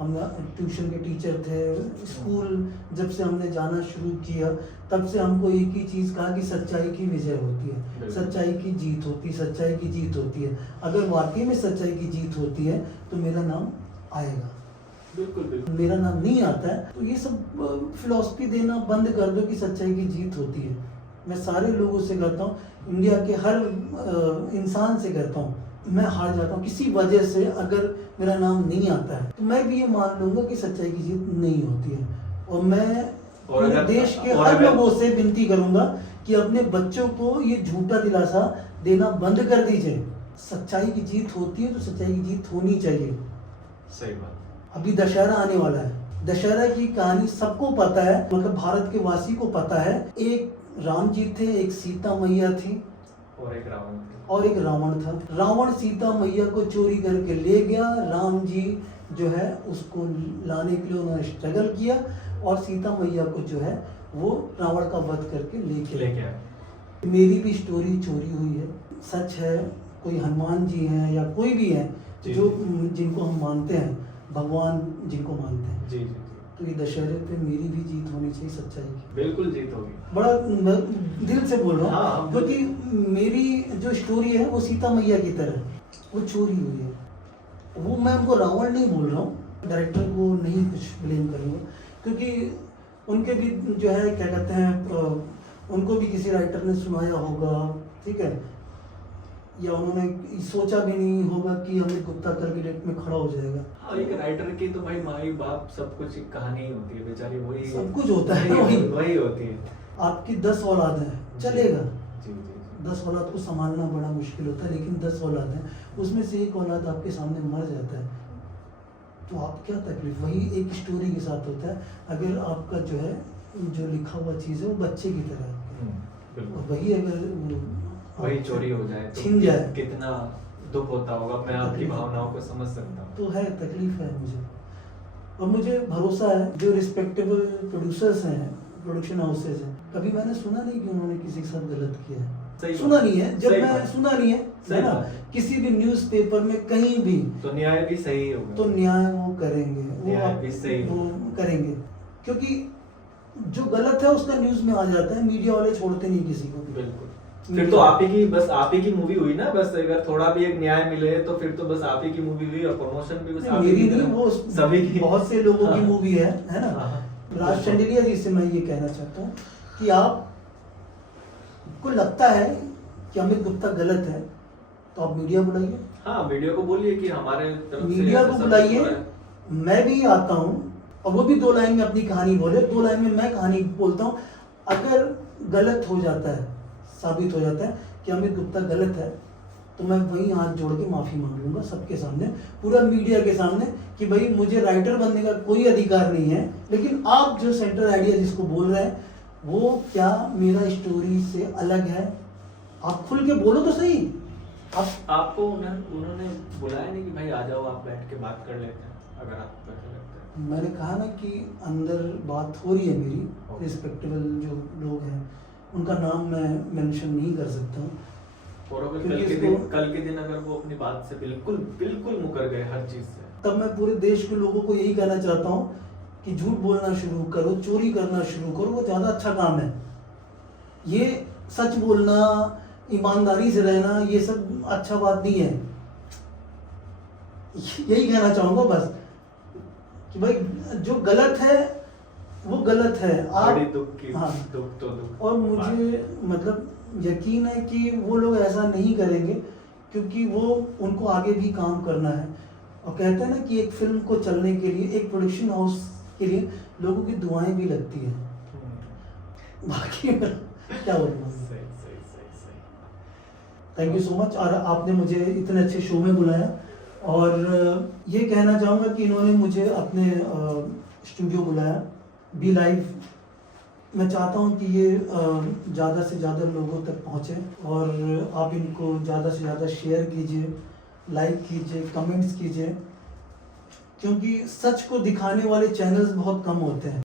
हम ट्यूशन के टीचर थे, स्कूल जब से हमने जाना शुरू किया तब से हमको एक ही चीज़ कहा कि सच्चाई की विजय होती है, सच्चाई की जीत होती है, सच्चाई की जीत होती है। अगर वाकई में सच्चाई की जीत होती है तो मेरा नाम आएगा। बिल्कुल बिल्कुल। मेरा नाम नहीं आता है तो ये सब फिलॉसफी देना बंद कर दो कि सच्चाई की जीत होती है। मैं सारे लोगों से कहता हूँ, इंडिया के हर इंसान से कहता हूँ, मैं हार जाता हूँ किसी वजह से अगर मेरा नाम नहीं आता है तो मैं भी ये मान लूंगा कि सच्चाई की जीत नहीं होती है। और मैं पूरे देश के हर लोगों से विनती करूंगा कि अपने बच्चों को ये झूठा दिलासा देना बंद कर दीजिए। सच्चाई की जीत होती है तो सच्चाई की जीत होनी चाहिए। सही बात। अभी दशहरा आने वाला है, दशहरा की कहानी सबको पता है, मतलब भारत के वासी को पता है। एक राम जी थे, एक सीता मैया थी और एक रावण था। और एक रावण था। रावण सीता मैया को चोरी करके ले गया, राम जी जो है उसको लाने के लिए उन्होंने स्ट्रगल किया और सीता मैया को जो है वो रावण का वध करके लेके आए। मेरी भी स्टोरी चोरी हुई है, सच है। कोई हनुमान जी हैं या कोई भी है जो जिनको हम मानते हैं, भगवान जिनको मानते हैं, जी जी। तो ये दशहरे पे मेरी भी जीत होनी चाहिए सच्चाई की। बिल्कुल जीत होगी। बड़ा दिल से बोल रहा हूँ। हाँ, क्योंकि मेरी जो स्टोरी है वो सीता मैया की तरह, वो चोरी हुई है। वो मैं उनको रावण नहीं बोल रहा हूँ, डायरेक्टर को नहीं कुछ ब्लेम करूँगा, क्योंकि उनके भी जो है क्या कहते हैं, उनको भी किसी राइटर ने सुनाया होगा, ठीक है, या उन्होंने सोचा भी नहीं होगा कि अमित गुप्ता कल की डेट में खड़ा हो जाएगा। हाँ, एक राइटर की तो भाई माई बाप सब कुछ एक कहानी ही होती है, बेचारी वही सब कुछ होता है, वही होती है। आपकी 10 औलाद है चलेगा, जी जी। 10 औलाद को संभालना बड़ा मुश्किल होता है, लेकिन 10 औलाद है, उसमें से एक औलाद आपके सामने मर जाता है तो आप क्या तकलीफ। वही एक स्टोरी के साथ होता है, अगर आपका जो है जो लिखा हुआ चीज़ है वो बच्चे की तरह है, और वही अगर वही चोरी हो जाए तो छिन जाए कितना दुख होता होगा। मैं आपकी भावनाओं को समझ सकता हूँ। तो है, तकलीफ है मुझे। और मुझे भरोसा है जो रिस्पेक्टेबल प्रोड्यूसर्स हैं प्रोडक्शन हाउसेज हैं, कभी मैंने सुना नहीं कि उन्होंने किसी के साथ गलत किया है। सही सुना बात। नहीं है, जब सही मैं बात। सुना नहीं है, सही है ना, बात है। किसी भी न्यूज़पेपर में कहीं भी, तो न्याय भी सही होगा। तो न्याय वो करेंगे, न्याय भी सही वो होगा। करेंगे, क्योंकि जो गलत है उसका न्यूज़ में आ जाता है, मीडिया वाले छोड़ते नहीं किसी को भी। बिल्कुल। फिर तो आप ही की मूवी हुई ना, बस अगर थोड़ा भी एक न्याय मिले तो फिर तो बस आप ही की मूवी हुई और प्रमोशन भी बस आप ही मेरी की नहीं, तरफ- वो सभी की। बहुत से लोगों की हाँ। मूवी है ना। हाँ। राज चंदेलिया जी से मैं ये कहना चाहता हूँ कि आप को लगता है कि अमित गुप्ता गलत है तो आप मीडिया बुलाइए, हाँ, मीडिया को बोलिए कि हमारे तरफ से मीडिया ऐसा को सब बुलाइए, हो रहा है। मैं भी आता हूँ और वो भी 2 लाइन में अपनी कहानी बोले, 2 लाइन में मैं कहानी बोलता हूँ। अगर गलत हो जाता है, साबित हो जाता है कि अमित गुप्ता गलत है, तो मैं वहीं हाथ जोड़ के माफ़ी मांग लूँगा सबके सामने, पूरा मीडिया के सामने, कि भाई मुझे राइटर बनने का कोई अधिकार नहीं है, लेकिन आप जो सेंट्रल आइडिया जिसको बोल रहे हैं वो क्या मेरा स्टोरी से अलग है, आप खुल के बोलो तो सही। आप आपको उन्होंने बुलाया नहीं कि भाई आ जाओ, आप बैठ के बात कर लेते हैं, अगर आपको ऐसा लगता है। मैंने कहा ना कि अंदर बात हो रही है मेरी, ओके। रिस्पेक्टेबल जो लोग हैं उनका नाम मैं मेंशन नहीं कर सकता हूँ, और अगर क्योंकि कल के दिन अगर वो अपनी बात से बिल्कुल मुकर गए हर चीज से, तब मैं पूरे देश के लोगों को यही कहना चाहता हूँ कि झूठ बोलना शुरू करो, चोरी करना शुरू करो, वो ज़्यादा अच्छा काम है। ये सच बोलना, ईमानदारी से रहना, ये सब अच्छा बात नहीं है। यही कहना चाहूँगा बस कि भाई जो गलत है वो गलत है। बड़ी दुख की हाँ। दुख तो दुख। और मुझे मतलब यकीन है कि वो लोग ऐसा नहीं करेंगे, क्योंकि वो उनको आगे भी काम करना है। और कहते हैं ना कि एक फिल्म को चलने के लिए, एक प्रोडक्शन हाउस के लिए लोगों की दुआएं भी लगती है। बाकी मैं क्या बोलूँ। सही सही सही सही। Thank you so much. और आपने मुझे इतने अच्छे शो में बुलाया, और ये कहना चाहूँगा कि इन्होंने मुझे अपने स्टूडियो बुलाया, बी लाइव। मैं चाहता हूँ कि ये ज़्यादा से ज़्यादा लोगों तक पहुँचे, और आप इनको ज़्यादा से ज़्यादा शेयर कीजिए, लाइक कीजिए, कमेंट्स कीजिए, क्योंकि सच को दिखाने वाले चैनल्स बहुत कम होते हैं।